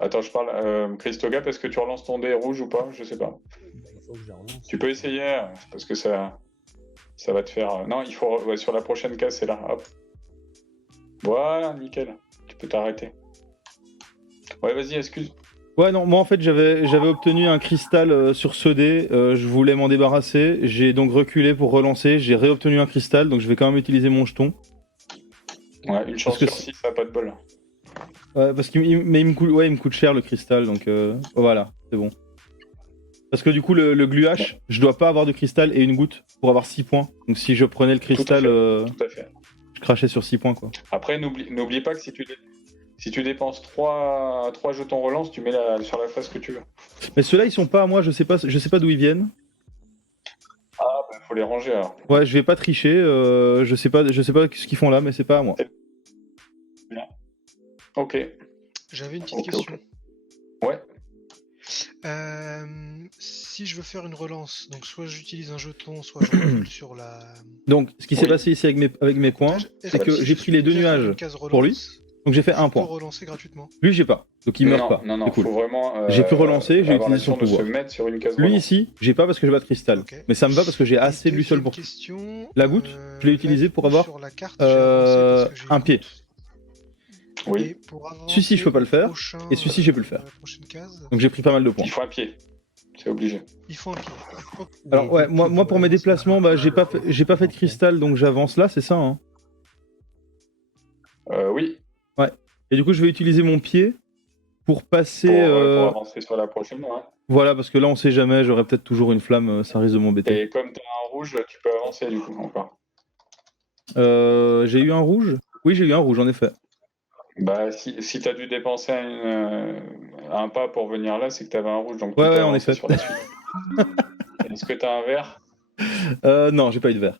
Attends, je parle... Christogap, est-ce que tu relances ton dé rouge ou pas? Je sais pas. Il faut que je la relance. Tu peux essayer, parce que ça va te faire... Non, il faut... Ouais, sur la prochaine case, c'est là. Hop. Voilà, nickel. Tu peux t'arrêter. Ouais, vas-y, excuse. Ouais non, moi en fait j'avais obtenu un cristal sur ce dé, je voulais m'en débarrasser, j'ai donc reculé pour relancer, j'ai réobtenu un cristal, donc je vais quand même utiliser mon jeton. Ouais, une chance que sur 6, ça n'a pas de bol. Ouais, parce qu'il me coûte cher le cristal, donc voilà, c'est bon. Parce que du coup le gluache, je dois pas avoir de cristal et une goutte pour avoir 6 points. Donc si je prenais le cristal, Tout à fait. je crachais sur 6 points quoi. Après, n'oublie pas que si tu dépenses 3 jetons relance, tu mets sur la face que tu veux. Mais ceux-là ils sont pas à moi, je sais pas d'où ils viennent. Ah, bah, faut les ranger alors. Ouais, je vais pas tricher, je sais pas ce qu'ils font là, mais c'est pas à moi. Ok. J'avais une petite Ok, question. Ouais. Si je veux faire une relance, donc soit j'utilise un jeton, soit je recule sur la. Donc ce qui s'est Oui. passé ici avec mes points, Est-ce c'est que si j'ai je pris les deux peux faire nuages une case pour lui. relance, Donc j'ai fait un je peux point. relancer gratuitement. Lui j'ai pas, donc il meurt pas. Non, C'est cool. faut vraiment. J'ai pu relancer, j'ai avoir utilisé son l'action de se pouvoir. mettre sur une case Lui relance. ici, j'ai pas parce que j'ai pas de cristal. Ok. Mais ça me va parce que j'ai assez Et de luciole pour. deuxième question, La goutte, je l'ai utilisée là, pour avoir, sur la carte, j'ai avancé parce que j'ai un une pied. goutte. Oui. Et pour avancer Celui-ci, je peux pas le au faire, prochain, et celui-ci, j'ai pu le faire. la prochaine case, Donc j'ai pris pas mal de points. Il faut un pied. C'est obligé. il faut un pied. Ok. Alors Mais ouais, vu moi qu'il pour mes faut déplacements, bah, j'ai pas fait de Ok. cristal, donc j'avance là, c'est ça, hein. Oui, Et du coup, je vais utiliser mon pied pour passer... pour avancer sur la prochaine. Ouais. Voilà, parce que là, on sait jamais, j'aurai peut-être toujours une flamme, ça risque de m'embêter. Et comme tu as un rouge, tu peux avancer du coup encore. J'ai eu un rouge? Oui, j'ai eu un rouge, en effet. Bah, si tu as dû dépenser un pas pour venir là, c'est que tu avais un rouge, donc tu Ouais, peux ouais, en avancer effet. sur la suite. Est-ce que tu as un vert? Non, j'ai pas eu de vert.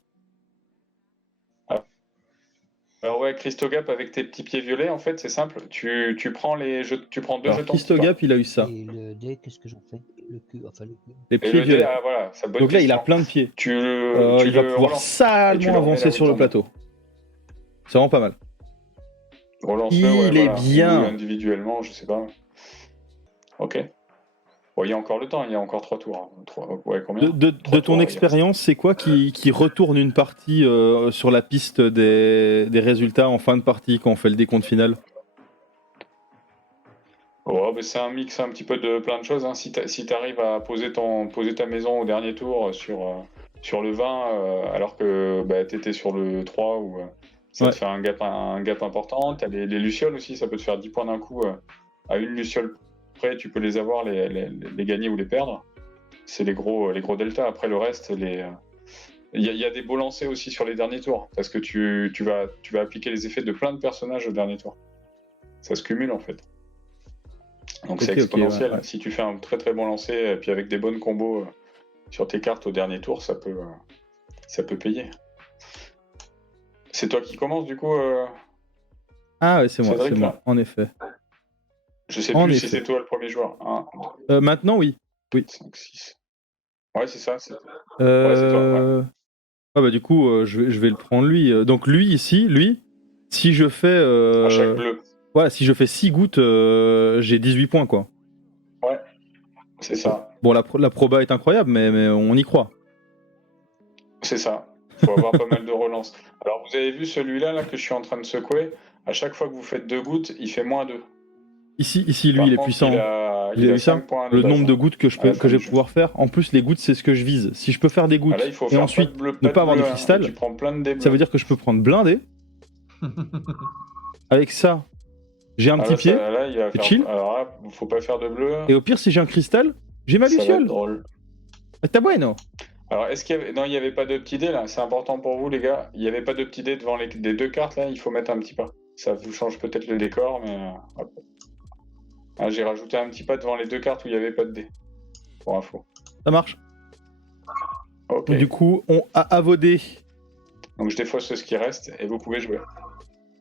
Alors ouais, Christogap avec tes petits pieds violets, en fait, c'est simple. Tu prends deux Alors, jetons de petit pas. Christogap, il a eu ça. Et le dé, qu'est-ce que j'en fais? Le cul, enfin le cul. Les Et pieds le dé, violets. ah, voilà, ça bonne Donc là, il a question. plein de pieds. Tu Il va le pouvoir relances. Et tu salement le remets avancer là où sur il le t'en plateau. C'est vraiment pas mal. Relance-le, Il ouais, est voilà. bien. Ou individuellement, je sais pas. Ok. Bon, il y a encore le temps, il y a encore 3 tours. hein. Ouais, combien? De Trois ton tours, expérience, c'est quoi qui retourne une partie sur la piste des résultats en fin de partie quand on fait le décompte final? Ouais, bah, c'est un mix un petit peu de plein de choses. Hein. Si tu arrives à poser ta maison au dernier tour sur le 20, alors que bah, tu étais sur le 3, ou ça Ouais. te fait un gap important. Tu as les lucioles aussi, ça peut te faire 10 points d'un coup. À une luciole près, tu peux les avoir, les gagner ou les perdre. C'est les gros deltas. Après, le reste, il y a des beaux lancers aussi sur les derniers tours, parce que tu vas appliquer les effets de plein de personnages au dernier tour. Ça se cumule en fait. Donc c'est Ok, exponentiel. ouais. Si tu fais un très très bon lancer, et puis avec des bonnes combos sur tes cartes au dernier tour, ça peut payer. C'est toi qui commence du coup, Ah ouais, c'est Cédric, moi, là. en effet. Je sais En plus si effet. c'est toi le premier joueur. 1, Maintenant, oui. 5, 6. Ouais, c'est ça. c'est toi. Ah bah du coup, je vais le prendre lui. Donc lui ici, si je fais, À chaque bleu. voilà, si je fais 6 gouttes, j'ai 18 points quoi. Ouais, c'est ça. Bon, la proba est incroyable, mais on y croit. C'est ça. Il faut avoir pas mal de relances. Alors vous avez vu celui-là là, que je suis en train de secouer. À chaque fois que vous faites 2 gouttes, il fait -2. Ici, lui, Par il est contre, puissant. il Vous avez a vu ça? 5 points de Le base, nombre de hein, gouttes que je à la fin vais du jeu. pouvoir faire. En plus, les gouttes, c'est ce que je vise. Si je peux faire des Ah, là, gouttes il faut et faire ensuite pas de bleu, ne pas avoir de bleu, hein, et cristal, tu prends plein de dés bleus. ça veut dire que je peux prendre blindé. Avec ça, j'ai un petit pied. Là, il va c'est faire... chill. Alors là, faut pas faire de bleu. Et au pire, si j'ai un cristal, j'ai ma Ça va être luciole. drôle. Está bueno. Alors, est-ce qu'il y avait... Non, il n'y avait pas de petits dés là. C'est important pour vous, les gars. Il n'y avait pas de petits dés devant les 2 cartes là. Il faut mettre un petit pas. Ça vous change peut-être le décor, mais. Hop. Ah, j'ai rajouté un petit pas devant les 2 cartes où il n'y avait pas de dés. Pour info. Ça marche. Ok. Donc, du coup, on a à vos dés. Donc, je défausse ce qui reste et vous pouvez jouer.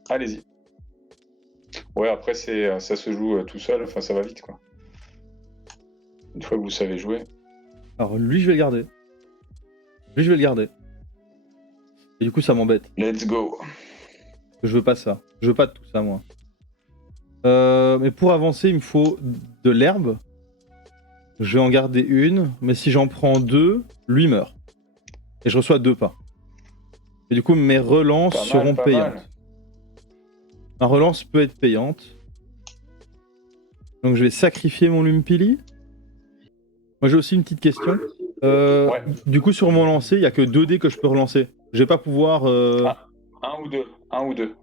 Allez-y. Ouais, après, ça se joue tout seul. Enfin, ça va vite quoi. Une fois que vous savez jouer. Alors, lui, je vais le garder. Et du coup, ça m'embête. Let's go. Je veux pas ça. Je veux pas de tout ça, moi. Mais pour avancer, il me faut de l'herbe. Je vais en garder une. Mais si j'en prends 2, lui meurt. Et je reçois 2 pas. Et du coup, mes relances Pas mal, seront pas payantes. mal. Ma relance peut être payante. Donc je vais sacrifier mon Lumpili. Moi j'ai aussi une petite question. Ouais. Du coup sur mon lancer, il n'y a que 2 dés que je peux relancer. Je vais pas pouvoir... Un ou deux.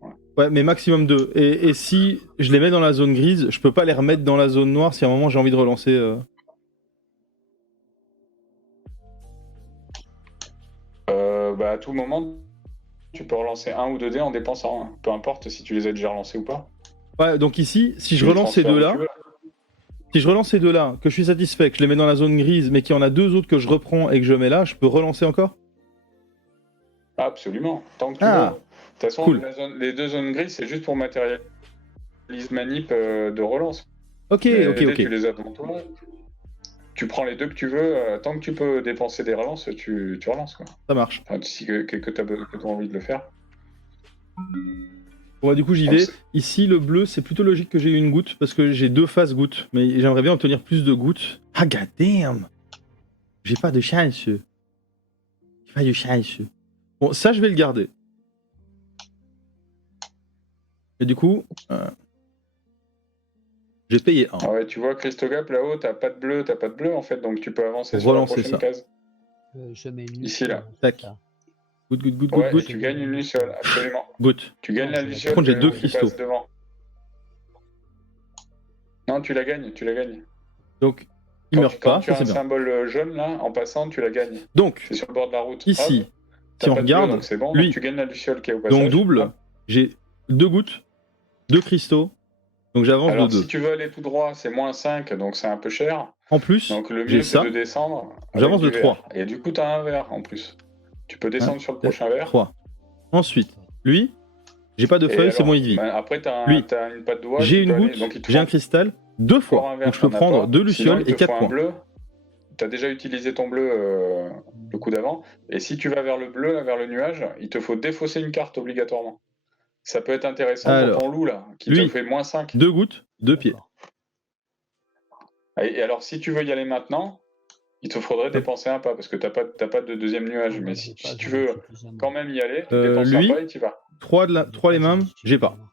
Ouais. Ouais, mais maximum 2. Et si je les mets dans la zone grise, je peux pas les remettre dans la zone noire si à un moment j'ai envie de relancer... Bah, à tout moment, tu peux relancer 1 ou 2 dés en dépensant. Hein. Peu importe si tu les as déjà relancés ou pas. Ouais, donc ici, si je Tu les relance ces transfères où 2-là, tu veux. si je relance ces 2-là, que je suis satisfait, que je les mets dans la zone grise, mais qu'il y en a 2 autres que je reprends et que je mets là, je peux relancer encore? Absolument. Tant que tu Ah, veux. De toute façon, cool. les 2 zones grises, c'est juste pour matérialiser manip de relance. Ok. Les dés, tu les as devant toi. Tu prends les 2 que tu veux. Tant que tu peux dépenser des relances, tu relances. Quoi. Ça marche. Enfin, si que tu as envie de le faire. Bon, bah, du coup, j'y Donc, vais. Ici, le bleu, c'est plutôt logique que j'ai eu une goutte parce que j'ai 2 faces gouttes. Mais j'aimerais bien obtenir plus de gouttes. Ah, god damn! J'ai pas de chance. Bon, ça, je vais le garder. Et du coup, J'ai payé 1. Ah ouais, tu vois, Christogap, là-haut, t'as pas de bleu en fait, donc tu peux avancer Pour sur la relancer prochaine ça. case. Je mets une Ici, là. luciole, c'est Tac. ça. Good. Ouais, et tu gagnes une luciole, absolument. Good. Tu gagnes Non, la je la luciole, Par contre, j'ai que 2 tu cristaux. passes devant. Non, tu la gagnes. Donc, il meurt Quand pas, tu ça as c'est un bien. symbole jaune, là, en passant, tu la gagnes. Donc, C'est sur le bord de la route. ici, Hop, si t'as on pas de bleu, regarde, donc c'est bon. lui, Donc tu gagnes la luciole qui est au passage. donc double, Hop. j'ai 2 gouttes, 2 cristaux, donc j'avance de Alors, 2. si tu veux aller tout droit, c'est -5, donc c'est un peu cher. En plus, Donc le j'ai mieux, c'est ça, de descendre avec j'avance du de vert. 3. Et du coup, t'as un vert en plus. Tu peux 1, descendre sur le prochain vert. 3. Ensuite, lui, j'ai pas de Et feuille, c'est alors, mon de vie. après, Lui, t'as une patte d'oie. j'ai tu une peux aller- goutte, donc il te j'ai faut un cristal, 2 encore fois. un vert, Donc je peux t'en as prendre pas. 2 Sinon, lucioles il et te 4 faut un points. bleu. Tu as déjà utilisé ton bleu le coup d'avant. Et si tu vas vers le bleu, là, vers le nuage, il te faut défausser une carte obligatoirement. Ça peut être intéressant pour ton Alors, loup, là, qui lui, te fait -5. 2 gouttes, 2 pieds. D'accord. Et alors, si tu veux y aller maintenant, il te faudrait dépenser un pas, parce que t'as pas de deuxième nuage. Non, Mais j'ai pas, si tu j'en ai veux suffisamment. quand même y aller, tu dépenses un Lui, pas et tu vas. 3 les J'en ai mains, j'ai pas. suffisamment.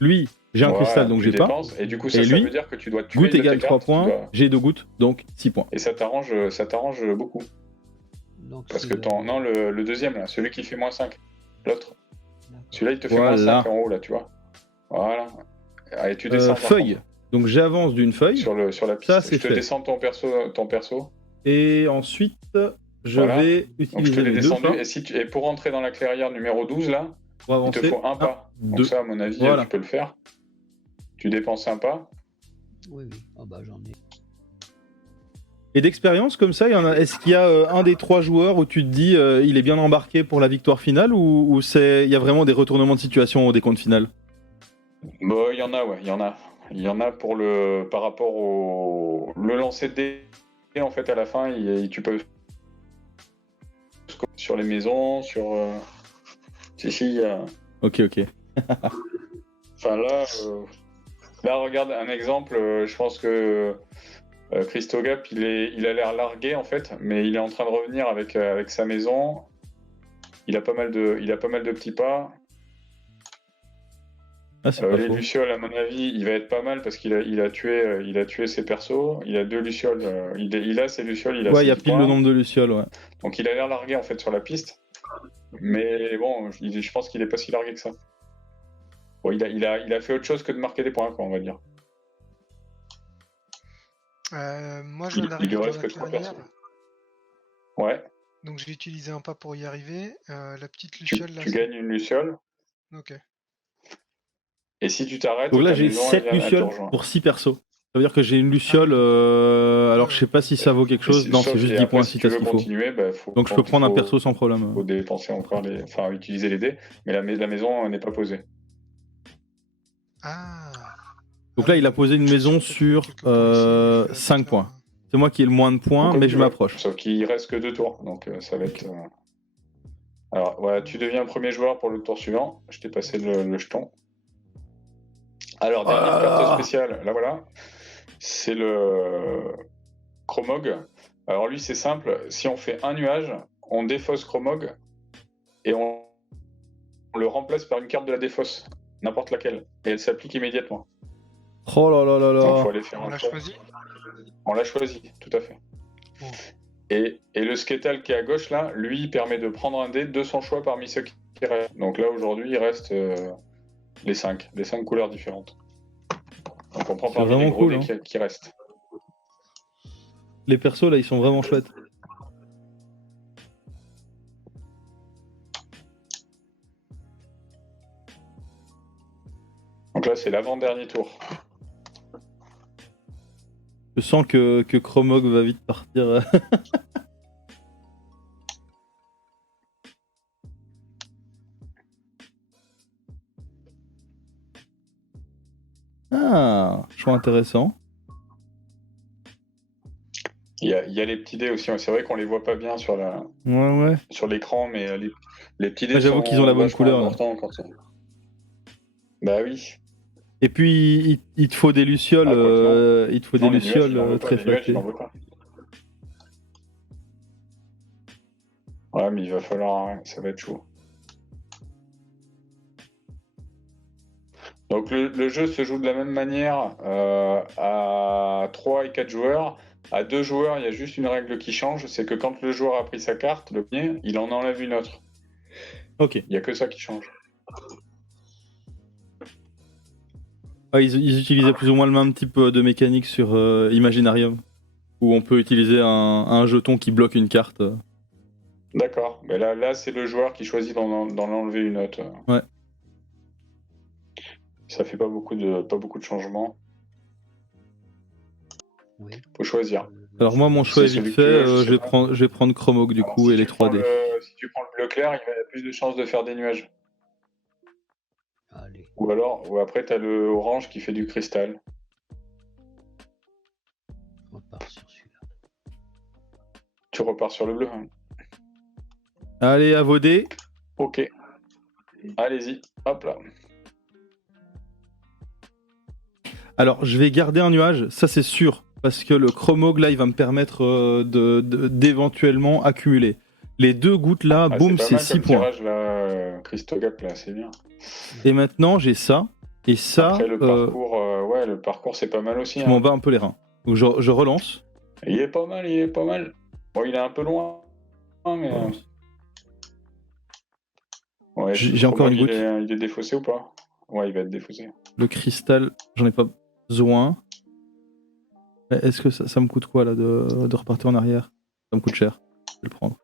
Lui, j'ai un cristal, Voilà, donc tu j'ai pas. dépenses. Et du coup, Et ça lui, veut dire que tu dois tuer Goutte une de tes égale 3 cartes. points, j'ai 2 gouttes, donc 6 points. Et ça t'arrange beaucoup. Donc, Parce c'est que non, le deuxième, là, celui qui fait -5. L'autre. D'accord. Celui-là, il te fait Voilà. -5 en haut, là, tu vois. Voilà. Et tu descends. par Feuille. contre, Donc j'avance d'une feuille. sur la piste. Ça, c'est Je te fait. descends ton perso. Et ensuite, je Voilà. vais Donc je te utiliser l'ai les 2 descendu. fois Et pour rentrer dans la clairière numéro 12, là, pour il te avancer. faut un pas. 2. Donc ça, à mon avis, Voilà. tu peux le faire. Tu dépenses un pas. Oui. Ah bah j'en ai. Et d'expérience comme ça, est-ce qu'il y a un des 3 joueurs où tu te dis il est bien embarqué pour la victoire finale ou il y a vraiment des retournements de situation au décompte final? Bon, il y en a, ouais, il y en a. Il y en a par rapport au le lancer de dés. En fait, à la fin, tu peux sur les maisons, sur. Si, il y a. Ok. Enfin là, regarde un exemple. Je pense que Christogap, il a l'air largué en fait, mais il est en train de revenir avec sa maison. Il a pas mal de petits pas. Ah, c'est pas Les faux. lucioles, à mon avis, il va être pas mal parce qu'il a tué ses persos. Il a 2 lucioles. Il a ses lucioles. Il a Ouais, ses il y a 10 pile points. le nombre de lucioles, ouais. Donc il a l'air largué en fait sur la piste. Mais bon, je pense qu'il est pas si largué que ça. Bon, il a fait autre chose que de marquer des points, quoi, on va dire. Moi, je Il viens d'arriver lui dans reste la que 3 clairière, persos. Ouais, donc j'ai utilisé un pas pour y arriver. La petite tu luciole là. gagnes une luciole. Ok. Et si tu t'arrêtes, Donc là, ta j'ai maison, 7 elle te lucioles rejoint. pour 6 persos. Ça veut dire que j'ai une luciole. Alors, je sais pas si ça vaut quelque Et chose. Non, sauf- c'est juste et 10 après, points si si tu t'as ce veux qu'il faut. continuer, Donc, je peux prendre un perso sans problème. faut dépenser encore enfin, utiliser les dés, mais la maison n'est pas posée. Ah. Donc là, il a posé une maison sur 5 points. C'est moi qui ai le moins de points, Comme mais tu je veux. m'approche. Sauf qu'il reste que 2 tours, donc ça va être. Alors voilà, tu deviens premier joueur pour le tour suivant. Je t'ai passé le jeton. Alors, dernière carte spéciale, là voilà. C'est le Chromog. Alors lui, c'est simple. Si on fait un nuage, on défausse Chromog et on le remplace par une carte de la défausse, n'importe laquelle. Et elle s'applique immédiatement. Oh là là là Donc, là. faut aller faire On un l'a choix. choisi. On l'a choisi, tout à fait. Bon. Et le Sketal qui est à gauche, là, lui, il permet de prendre un dé de son choix parmi ceux qui restent. Donc là, aujourd'hui, il reste les 5 couleurs différentes. Donc on prend C'est parmi les vraiment gros cool, dés qui restent. Les persos, là, ils sont vraiment chouettes. Donc là, c'est l'avant-dernier tour. Je sens que Chromog va vite partir. Ah, choix intéressant. Il y a les petits dés aussi. C'est vrai qu'on les voit pas bien sur Ouais. l'écran, mais les petits dés Ah, j'avoue sont qu'ils ont la bonne vachement couleur, là. importants quand Bah oui. Et puis, il te faut des lucioles, Ah, quoi que il te faut Non, des les nuages, il en lucioles veut pas, très les nuages, il fatées. en veut pas. Ouais, mais il va falloir... Ça va être chaud. Donc le jeu se joue de la même manière à 3 et 4 joueurs. À 2 joueurs, il y a juste une règle qui change, c'est que quand le joueur a pris sa carte, le premier, il en enlève une autre. Ok. Il n'y a que ça qui change. Ah, ils utilisaient plus ou moins le même type de mécanique sur Imaginarium, où on peut utiliser un jeton qui bloque une carte. D'accord, mais là c'est le joueur qui choisit d'en enlever une autre. Ouais. Ça fait pas beaucoup de changements. Oui. Faut choisir. Alors moi, mon choix est C'est vite celui que tu veux, fait, je je sais vais pas. prendre Chromog du Alors, coup si et les tu prends 3D. si tu prends le bleu clair, il a plus de chances de faire des nuages. Allez. Ou après t'as le orange qui fait du cristal. On part sur celui-là. Tu repars sur le bleu. Hein. Allez, à vos dés. Ok. Allez-y. Hop là. Alors, je vais garder un nuage, ça c'est sûr, parce que le Chromog là, il va me permettre d'éventuellement accumuler. Les 2 gouttes là, boum, pas c'est mal 6 comme points. tirage là, Christogap là, c'est bien. Et maintenant, j'ai ça, et ça, Après le parcours, le parcours c'est pas mal aussi. je Hein. m'en bats un peu les reins. Donc je relance. Il est pas mal. Bon, il est un peu loin, mais. Ouais, J'ai encore une goutte. Il est défaussé ou pas? Ouais, il va être défaussé. Le cristal, j'en ai pas besoin. Mais est-ce que ça me coûte quoi là de repartir en arrière? Ça me coûte cher. Je vais le prendre.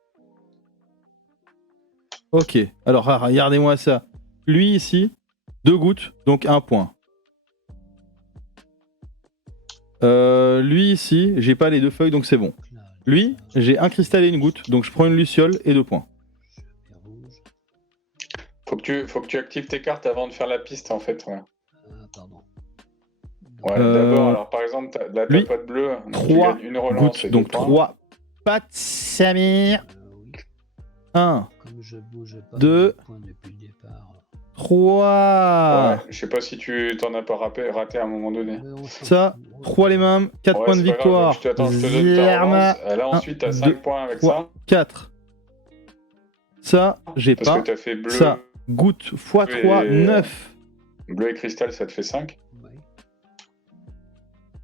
Ok, alors regardez-moi ça. Lui ici, 2 gouttes, donc 1 point. Lui ici, j'ai pas les 2 feuilles, donc c'est bon. Là, Lui, j'ai un cristal et une goutte, donc je prends une luciole et 2 points. je fais rouge. Faut que tu actives tes cartes avant de faire la piste en fait. Ouais, Pardon. ouais d'abord, alors par exemple, là lui, t'as pas de bleu, donc 3 tu gagnes une relance gouttes, et 2 donc points. 3 pattes Samir. Oui. 1, Comme je bouge pas 2, de points depuis le départ. 3. Ouais, je sais pas si tu t'en as pas raté à un moment donné. Mais on s'en Ça, fout. 3 les mêmes, 4 Ouais, points de c'est pas grave, victoire. donc je te donne ta Zerma. relance. Là ensuite t'as 1, 5 points avec 3, ça. 4. Ça, j'ai Parce pas. que t'as fait bleu, Ça, goutte x 3, et- 9. bleu et cristal, ça te fait 5. Oui.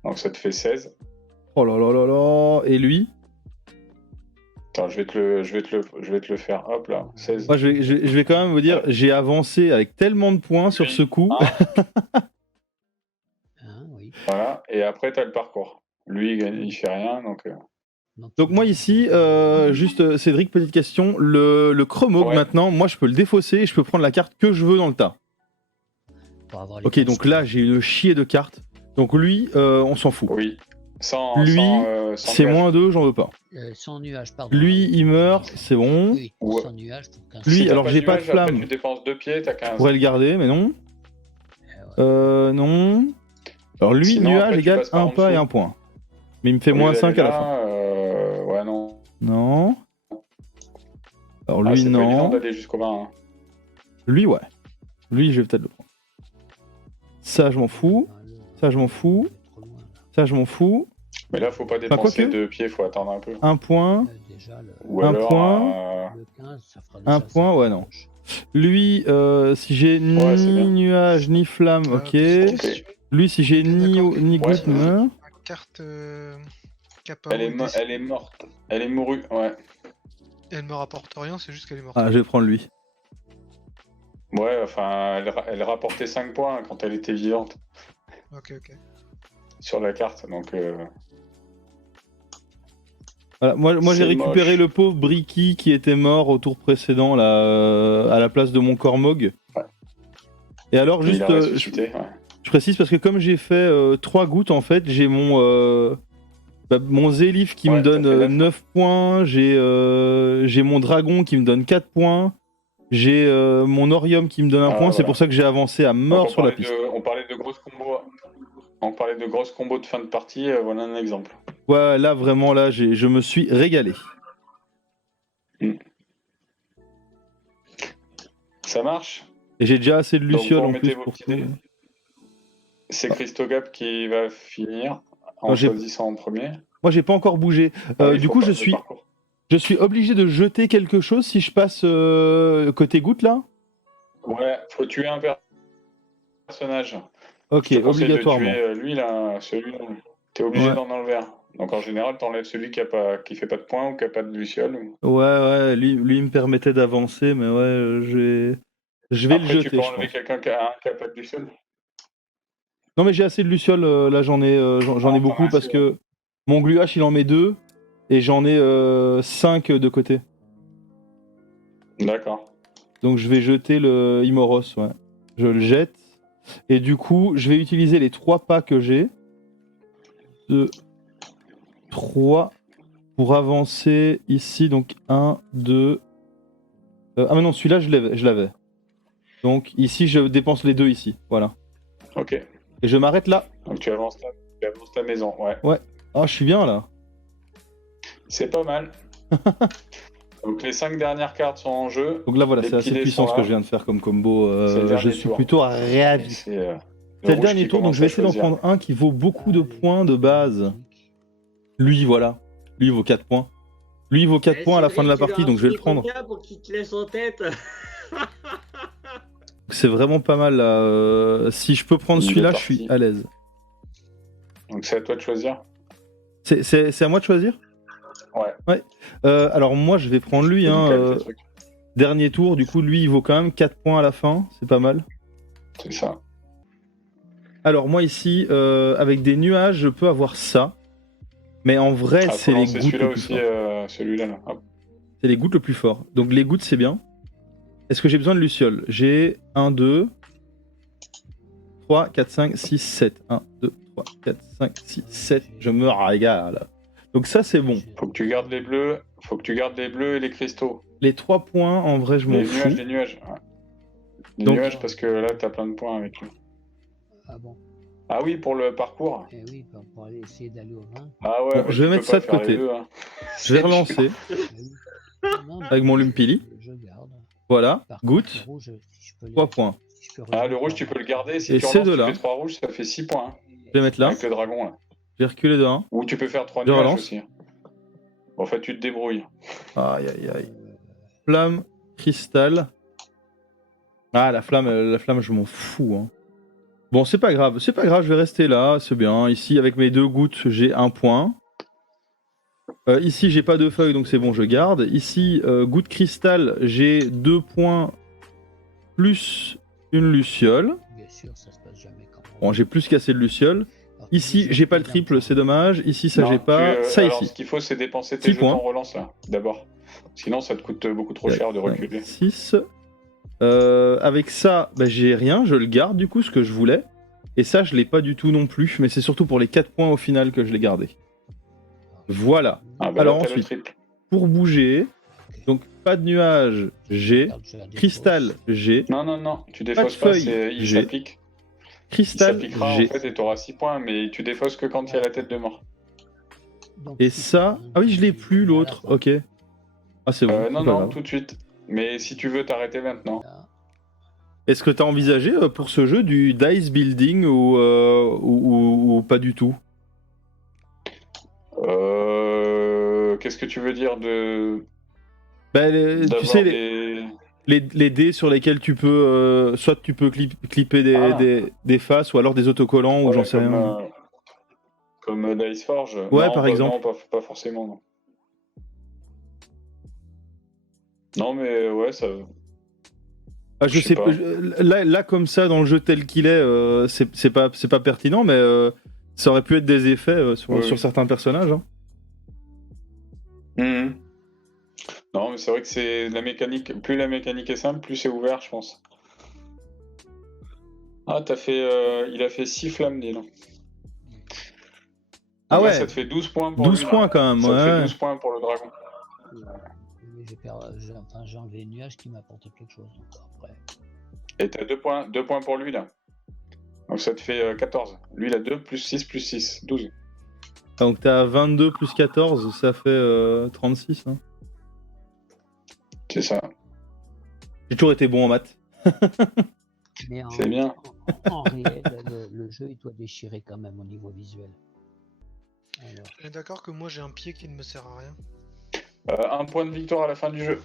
Donc ça te fait 16. Oh là là là là. Et lui, Attends, je vais te le faire. Hop là, 16. moi je vais quand même vous dire, j'ai avancé avec tellement de points sur ce coup. Hein, oui. Voilà, et après t'as le parcours. Lui, il fait rien, donc. Donc moi ici, juste Cédric, petite question. Le Chromog Ouais. maintenant, moi je peux le défausser et je peux prendre la carte que je veux dans le tas. Pour avoir les Ok, donc là j'ai une chier de cartes. Donc lui, on s'en fout. Oui. Sans C'est nuage. moins 2, j'en veux pas. Sans nuage, pardon. Lui, il meurt, c'est bon. Oui, Ouais. sans nuage pour 15. Lui, Si t'as alors, pas j'ai de pas de nuage, après, flamme. tu dépenses 2 pieds, t'as 15. Je pourrais le garder, mais non. Non. Alors lui, Sinon, nuage après, tu égale passes par 1 en pas et dessous. 1 point. Mais il me fait Au lieu moins d'aller 5 à la là, fin. Ouais, non. Non. Alors lui, C'est pas évident non. d'aller jusqu'au 20. Hein. Lui, ouais. Lui, je vais peut-être le prendre. Ça, je m'en fous. Ça, je m'en fous. Trop loin, là. Ça, je m'en fous. Mais là, faut pas quoique. dépenser 2 pieds, faut attendre un peu. 1 point. Déjà, Ou Un alors, point. le 15, ça fera Un déjà point, 5 ouais, non. poches. Lui, si j'ai Ouais, c'est ni bien. nuage, ni flamme, ok. petite question. Lui, si j'ai Bien ni d'accord. ni goutte, Ouais. non. Ma carte Kappa elle est morte. Elle est mourue, ouais. Elle me rapporte rien, c'est juste qu'elle est morte. Ah, je vais prendre lui. Ouais, enfin, elle rapportait 5 points quand elle était vivante Ok, ok. sur la carte, donc. Voilà, moi j'ai C'est récupéré moche. le pauvre Bricky qui était mort au tour précédent là, à la place de mon Cormog. Ouais. Et alors Il juste, a ressuscité, ouais. je précise parce que comme j'ai fait 3 gouttes en fait, j'ai mon Zélif qui me Ouais, t'as donne fait 9 points, j'ai mon Dragon qui me donne 4 points, j'ai mon Orium qui me donne 1 Ah, point, c'est voilà. pour ça que j'ai avancé à mort Donc, sur la piste. on parlait de grosses combos. On parlait de grosses combos de fin de partie, voilà un exemple. Ouais, là vraiment, là je me suis régalé. Ça marche. Et j'ai déjà assez de Donc, lucioles vous en remettez plus vos pour petits tout. dés. C'est Christogap qui va finir en Non, j'ai- choisissant en premier. Moi j'ai pas encore bougé. Ah, il Du faut coup pas je le suis parcours. obligé de jeter quelque chose si je passe côté goutte là. Ouais, faut tuer un personnage. Ok, Je te conseille de obligatoirement. tuer lui là, celui-là. T'es obligé Ouais. d'en enlever un. Donc en général, t'enlèves celui qui fait pas de points ou qui a pas de luciole. Ouais, lui il me permettait d'avancer, mais ouais, je vais le Après, tu jeter, peux je enlever pense. quelqu'un qui a pas de luciole. Non, mais j'ai assez de lucioles, là j'en ai Ah, t'en beaucoup as parce assez, que mon gluache il en met 2 et j'en ai 5 de côté. D'accord. Donc je vais jeter le Imoros, ouais. Je le jette. Et du coup, je vais utiliser les 3 pas que j'ai. 2, 3 pour avancer ici. Donc 1, 2. Ah, mais non, celui-là je l'avais. Donc ici, je dépense les 2 ici. Voilà. Ok. Et je m'arrête là. Donc tu avances ta maison, ouais. Ouais. Ah, je suis bien là. C'est pas mal. Donc les 5 dernières cartes sont en jeu. Donc là, voilà, Les c'est assez petits dés puissant sont ce que là. je viens de faire comme combo. C'est le Je dernier suis tour. plutôt Et ravi. c'est C'est le rouge dernier qui tour, donc commence je vais à essayer d'en choisir. prendre un qui vaut beaucoup de Allez, points de base. magnifique. Lui, voilà. Lui, il vaut 4 points. Lui, il vaut 4 points à la fin de la partie, donc je vais le prendre. Pour qu'il te laisse en tête. C'est vraiment pas mal là. Si je peux prendre Il est celui-là, je parti. suis à l'aise. Donc c'est à toi de choisir. C'est à moi de choisir? Ouais. Alors moi, je vais prendre lui. C'est Hein, nickel, tes trucs. dernier tour, du coup, lui, il vaut quand même 4 points à la fin. C'est pas mal. C'est ça. Alors moi ici, avec des nuages, je peux avoir ça. Mais en vrai, Ah, c'est faut les lancer gouttes celui-là le plus aussi, fort. celui-là. Là. Hop. C'est les gouttes le plus fort. Donc les gouttes, c'est bien. Est-ce que j'ai besoin de lucioles? J'ai 1, 2, 3, 4, 5, 6, 7. 1, 2, 3, 4, 5, 6, 7. Je me régale. Donc ça, c'est bon. Faut que tu gardes les bleus. Faut que tu gardes les bleus et les cristaux. Les 3 points, en vrai, je m'en Les fous. nuages, les nuages. Ouais. Les Donc- nuages parce que là, t'as plein de points avec lui. Ah bon. Ah oui, pour le parcours. Eh oui, pour aller essayer d'aller au 20. Ah ouais, Bon, bah, je vais tu mettre peux ça pas de faire côté. les deux, hein. Je vais C'est relancer dur. Eh oui. Non, avec mon Lumpili. Je garde. Voilà, Par contre, goutte, le rouge, si je peux les- 3 points. si je peux Ah, le revenir rouge, par- tu peux le garder. Si Et tu ces relances, tu deux-là. fais 3 rouges, ça fait 6 points. Hein, Je vais mettre là. avec le dragon, là. J'ai reculé de 1. Ou tu peux faire 3 Je nuages relance. aussi. En fait, tu te débrouilles. Aïe, aïe, aïe. Flamme, cristal. Ah, la flamme, je m'en fous. Hein. Bon, c'est pas grave, je vais rester là, c'est bien. Ici, avec mes 2 gouttes, j'ai 1 point. Ici, j'ai pas de feuilles, donc c'est bon, je garde. Ici, goutte cristal, j'ai 2 points plus une luciole. Bien sûr, ça se passe jamais comme on Bon, veut. j'ai plus qu'assez de luciole. Alors, Ici, tu j'ai pas le d'un triple, point. c'est dommage. Ici, ça, Non, j'ai pas. Ça, alors, ici. ce qu'il faut, c'est dépenser tes 6 jetons points. en relance, là, d'abord. Sinon, ça te coûte beaucoup trop cher de reculer. 6. Avec ça, bah, j'ai rien, je le garde du coup, ce que je voulais. Et ça, je l'ai pas du tout non plus, mais c'est surtout pour les 4 points au final que je l'ai gardé. Voilà. Ah, bah Alors, là, t'as le ensuite. triple. Pour bouger, Ok. donc pas de nuages, j'ai. Regarde, je la dépose. Cristal, j'ai. Non, tu Pas de défausses pas, feuilles, il j'ai. s'applique. Il Cristal, s'appliquera en j'ai. fait et t'auras 6 points, mais tu défausses que quand il y a la tête de mort. Donc, Et si ça. c'est un- Ah oui, je l'ai plus l'autre, ok. Ah, c'est bon. Non, c'est pas non, grave. tout de suite. Mais si tu veux t'arrêter maintenant. Là, Est-ce que t'as envisagé pour ce jeu du dice building ou pas du tout? Qu'est-ce que tu veux dire de Bah, tu d'avoir sais, des... les dés sur lesquels tu peux. Soit tu peux clipper Ah. des faces ou alors des autocollants ou Ouais, j'en sais comme, rien. comme Dice Forge. Ouais, Non, par pas- exemple. Non, pas forcément, non. Non, mais ouais, ça... Ah, je je sais sais pas. pas. Là, comme ça, dans le jeu tel qu'il est, c'est pas pertinent, mais ça aurait pu être des effets Oui. sur certains personnages. Hein. Mhm. Non, mais c'est vrai que c'est la mécanique. Plus la mécanique est simple, plus c'est ouvert, je pense. Ah, il a fait 6 flammes, dis donc. Ah Donc là, ouais. ça te fait 12 points pour 12 lui, là. points quand même, Ça te fait ouais. 12 points pour le dragon. oui, j'ai enlevé les nuages qui m'apportaient quelque chose encore après. Et t'as 2 points pour lui, là. Donc ça te fait 14. Lui, il a 2 plus 6 plus 6, 12. Donc t'as 22 plus 14, ça fait 36. Hein. C'est ça. J'ai toujours été bon en maths. Mais en, C'est bien. en réel, le jeu, il doit déchirer quand même au niveau visuel. Alors, On est d'accord que moi j'ai un pied qui ne me sert à rien. 1 point de victoire à la fin du jeu.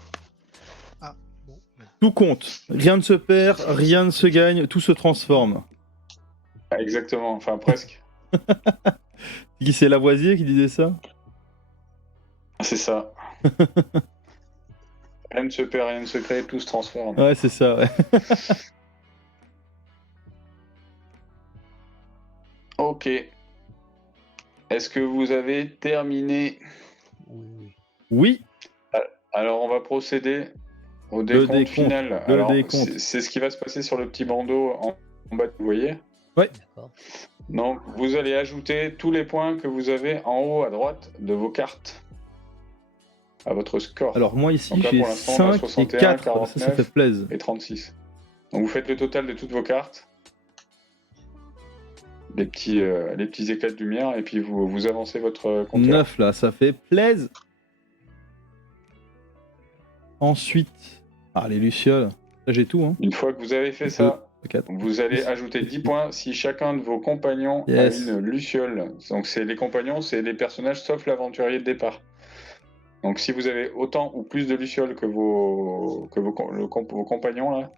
Bon, Tout compte. Rien ne se perd, rien ne se gagne, tout se transforme. Exactement, enfin presque. Qui c'est Lavoisier qui disait ça? C'est ça. Rien ne se perd, rien ne se crée, tout se transforme. Ouais, c'est ça, ouais. Ok. Est-ce que vous avez terminé? Oui. Oui, Alors on va procéder au Le décompte décompte, final. le Alors décompte. c'est ce qui va se passer sur le petit bandeau en bas, vous voyez. D'accord. Donc vous allez ajouter tous les points que vous avez en haut à droite de vos cartes à votre score. alors moi ici Donc là, j'ai pour l'instant, on a 5 et 61, 4, ça 49. fait plaisir. Et 36. Donc vous faites le total de toutes vos cartes, les petits éclats de lumière, et puis vous avancez votre compteur. 9 là, ça fait plaisir. Ensuite, les lucioles, là j'ai tout, hein. Une fois que vous avez fait ça, 4. vous allez ajouter 10 points si chacun de vos compagnons Yes. a une luciole. Donc c'est les compagnons, c'est les personnages sauf l'aventurier de départ. Donc si vous avez autant ou plus de lucioles que vos compagnons là,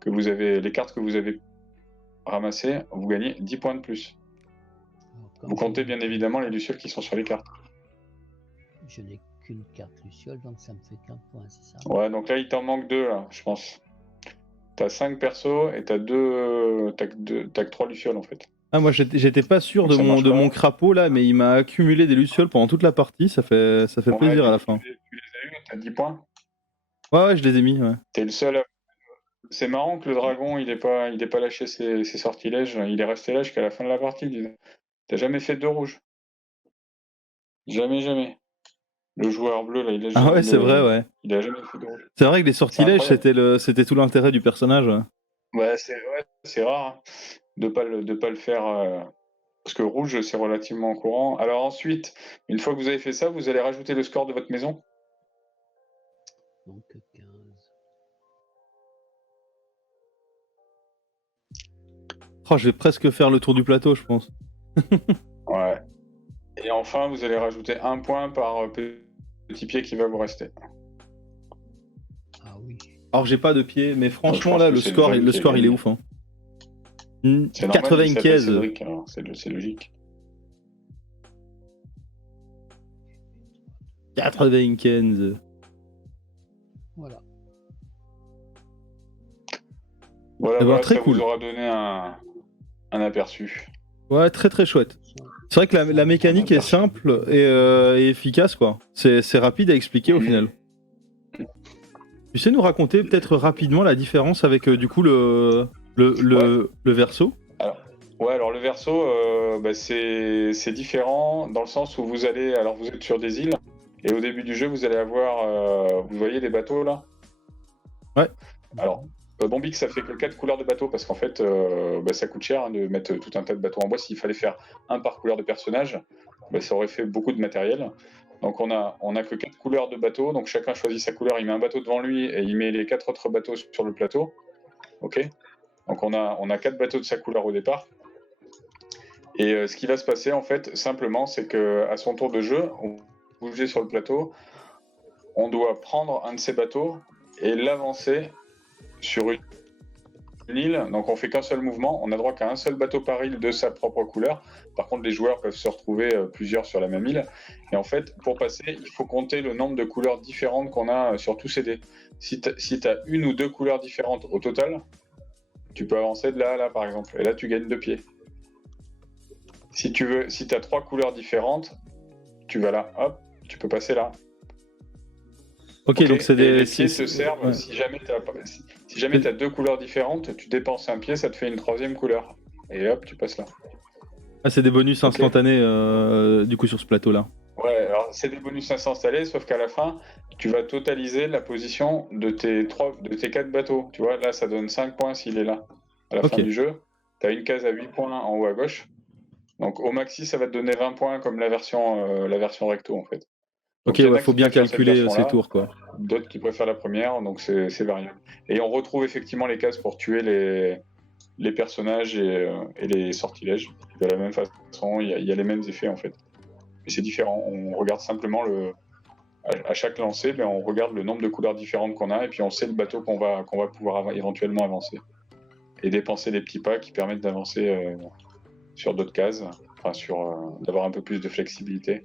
que vous avez les cartes que vous avez ramassées, vous gagnez 10 points de plus. Alors, comme Vous comptez je- bien évidemment les lucioles qui sont sur les cartes. Je n'ai qu'une carte Luciole, donc ça me fait qu'un point, c'est ça? Ouais, donc là il t'en manque 2 là, je pense. T'as 5 persos et t'as que 3 lucioles en fait. Ah, moi j'étais pas sûr Donc de ça mon, marche de pas. mon crapaud là, mais il m'a accumulé des lucioles pendant toute la partie, ça fait Ouais, plaisir à la du coup, fin. tu les as eu, t'as 10 points. Ouais, je les ai mis, ouais. T'es le seul. C'est marrant que le dragon il ait pas lâché ses sortilèges, il est resté là jusqu'à la fin de la partie. Dis donc. T'as jamais fait 2 rouges. Jamais, jamais. Le joueur bleu là, Ah ouais, c'est vrai, ouais. il a jamais fait 2 rouges. C'est vrai que les sortilèges, incroyable. c'était tout l'intérêt du personnage, ouais. Ouais, c'est rare hein, de pas le faire. Parce que rouge, c'est relativement courant. Alors ensuite, une fois que vous avez fait ça, vous allez rajouter le score de votre maison. Donc 15. Oh, je vais presque faire le tour du plateau, je pense. Ouais. Et enfin, vous allez rajouter 1 point par petit pied qui va vous rester. Ah oui. Alors j'ai pas de pied, mais franchement pense là, que le c'est score, John le qui a score il est gagné. ouf, hein. C'est normal, il s'appelle 95. Cédric, alors c'est logique. 95. Voilà. Voilà, Eh ben, voilà, très ça cool. vous aura donné un aperçu. Ouais, très très chouette. C'est vrai que la mécanique est simple et efficace, quoi. C'est rapide à expliquer au final. Tu sais nous raconter peut-être rapidement la différence avec du coup le verso? Alors le verso, c'est différent dans le sens où vous êtes sur des îles et au début du jeu vous allez avoir, vous voyez les bateaux là? Ouais. Alors Bombix ça fait que 4 couleurs de bateaux parce qu'en fait ça coûte cher hein, de mettre tout un tas de bateaux en bois. S'il fallait faire un par couleur de personnage, ça aurait fait beaucoup de matériel. Donc on a que 4 couleurs de bateaux, donc chacun choisit sa couleur, il met un bateau devant lui et il met les 4 autres bateaux sur le plateau. Ok. Donc on a 4 bateaux de sa couleur au départ. Et ce qui va se passer en fait simplement c'est que à son tour de jeu, on bouge sur le plateau, on doit prendre un de ces bateaux et l'avancer sur une île. Donc on fait qu'un seul mouvement, on a droit qu'à un seul bateau par île de sa propre couleur. Par contre les joueurs peuvent se retrouver plusieurs sur la même île. Et en fait pour passer il faut compter le nombre de couleurs différentes qu'on a sur tous ces dés. Si tu as une ou deux couleurs différentes au total, tu peux avancer de là à là par exemple. Et là tu gagnes 2 pieds. Si tu as 3 couleurs différentes, tu vas là, hop, tu peux passer là. Ok, donc c'est des. Les pieds te servent ouais. si jamais tu as 2 couleurs différentes, tu dépenses un pied, ça te fait une 3e couleur. Et hop, tu passes là. Ah, c'est des bonus instantanés du coup sur ce plateau là. Ouais, alors c'est des bonus à s'installer, sauf qu'à la fin, tu vas totaliser la position de tes 4 bateaux. Tu vois, là ça donne 5 points s'il est là. À la fin du jeu, tu as une case à 8 points en haut à gauche. Donc au maxi, ça va te donner 20 points comme la version recto en fait. Donc, ok, ouais, faut bien calculer ces tours quoi. D'autres qui préfèrent la première, donc c'est variable. Et on retrouve effectivement les cases pour tuer les personnages et les sortilèges. De la même façon, il y a les mêmes effets en fait. Mais c'est différent. On regarde simplement à chaque lancée, on regarde le nombre de couleurs différentes qu'on a et puis on sait le bateau qu'on va pouvoir éventuellement avancer. et dépenser des petits pas qui permettent d'avancer sur d'autres cases, enfin d'avoir un peu plus de flexibilité.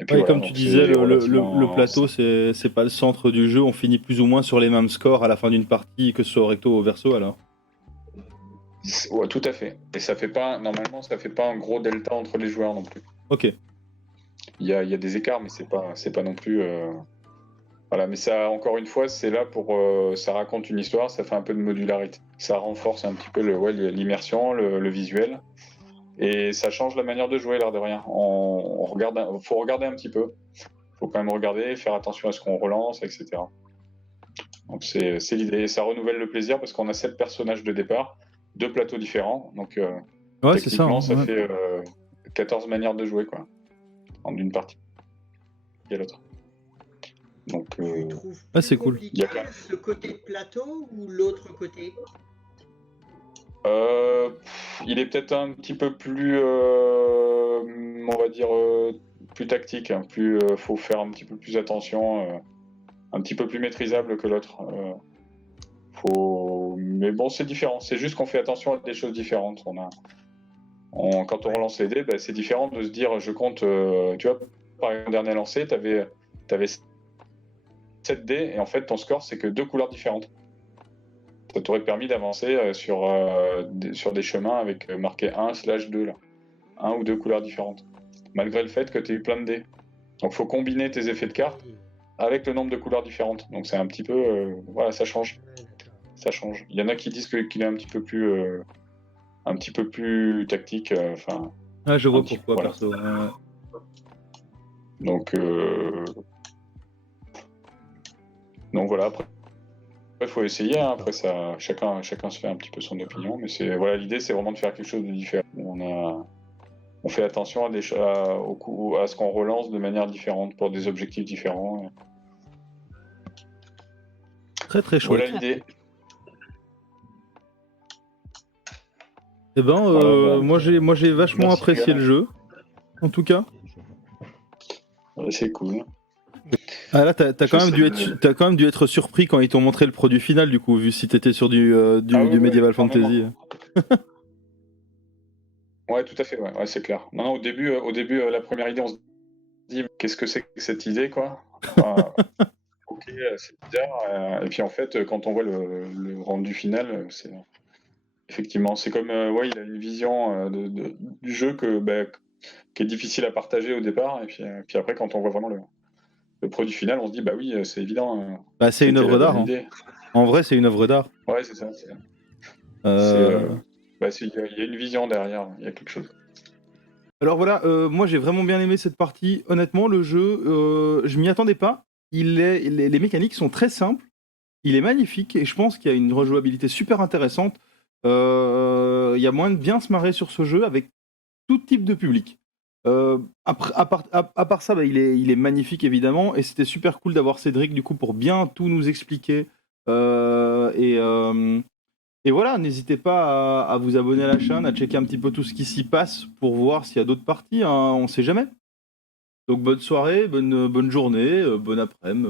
Et puis Ouais, voilà, comme tu donc disais, c'est relativement le plateau, c'est pas le centre du jeu. On finit plus ou moins sur les mêmes scores à la fin d'une partie, que ce soit au recto ou au verso alors. Ouais, tout à fait. Et normalement, ça fait pas un gros delta entre les joueurs non plus. Ok. Il y a des écarts, mais c'est pas non plus. Voilà, mais ça, encore une fois, c'est là pour. Ça raconte une histoire, ça fait un peu de modularité. Ça renforce un petit peu l'immersion, le visuel. Et ça change la manière de jouer, l'air de rien. Faut regarder un petit peu. Faut quand même regarder, faire attention à ce qu'on relance, etc. Donc c'est l'idée. Ça renouvelle le plaisir parce qu'on a 7 personnages de départ, 2 plateaux différents. Donc Ouais, c'est ça. techniquement, Hein, ça ouais. fait 14 manières de jouer, quoi. En d'une partie à l'autre. Donc, Tu trouves Ah, plus c'est cool. compliqué ce côté de plateau ou l'autre côté? il est peut-être un petit peu plus, on va dire, plus tactique. Hein, faut faire un petit peu plus attention, un petit peu plus maîtrisable que l'autre. Mais bon, c'est différent. C'est juste qu'on fait attention à des choses différentes. Quand on relance les dés, bah, c'est différent de se dire, je compte, tu vois, par exemple, dernier lancé, t'avais 7 dés et en fait, ton score, c'est que 2 couleurs différentes. Ça t'aurait permis d'avancer sur des chemins avec marqué 1/2 là. 1 ou 2 couleurs différentes. Malgré le fait que tu aies eu plein de dés. Donc faut combiner tes effets de cartes avec le nombre de couleurs différentes. Donc c'est un petit peu. Voilà, ça change. Ça change. Il y en a qui disent qu'il est un petit peu plus tactique. Ah, je vois un petit- pourquoi, voilà. perso. Donc voilà, après il faut essayer, hein. Après ça, chacun se fait un petit peu son opinion, mais l'idée c'est vraiment de faire quelque chose de différent. On fait attention à ce qu'on relance de manière différente pour des objectifs différents. Très très chouette. Voilà l'idée. Eh ben, Voilà, moi j'ai vachement merci, apprécié Yann. le jeu, en tout cas. Ouais, c'est cool. Ah là, t'as Je quand même dû être surpris quand ils t'ont montré le produit final, du coup, vu si t'étais sur du ouais, Medieval carrément. Fantasy. Ouais, tout à fait, ouais, c'est clair. Non, au début, la première idée, on se dit, qu'est-ce que c'est que cette idée, quoi? Ok, c'est bizarre. Et puis en fait, quand on voit le rendu final, effectivement, c'est comme, il a une vision du jeu qui est difficile à partager au départ, et puis après, quand on voit vraiment le produit final, on se dit, bah oui, c'est évident. Bah, c'est une c'était œuvre la d'art. bonne Hein. idée. En vrai, c'est une œuvre d'art. Ouais, c'est ça. Il y a une vision derrière, il y a quelque chose. Alors voilà, moi j'ai vraiment bien aimé cette partie. Honnêtement, le jeu, je m'y attendais pas. Les mécaniques sont très simples. Il est magnifique et je pense qu'il y a une rejouabilité super intéressante. Il y a moyen de bien se marrer sur ce jeu avec tout type de public. À part ça, bah, il est magnifique évidemment et c'était super cool d'avoir Cédric du coup pour bien tout nous expliquer. Et voilà, n'hésitez pas à vous abonner à la chaîne, à checker un petit peu tout ce qui s'y passe pour voir s'il y a d'autres parties, hein, on sait jamais. Donc bonne soirée, bonne journée, bon après-midi.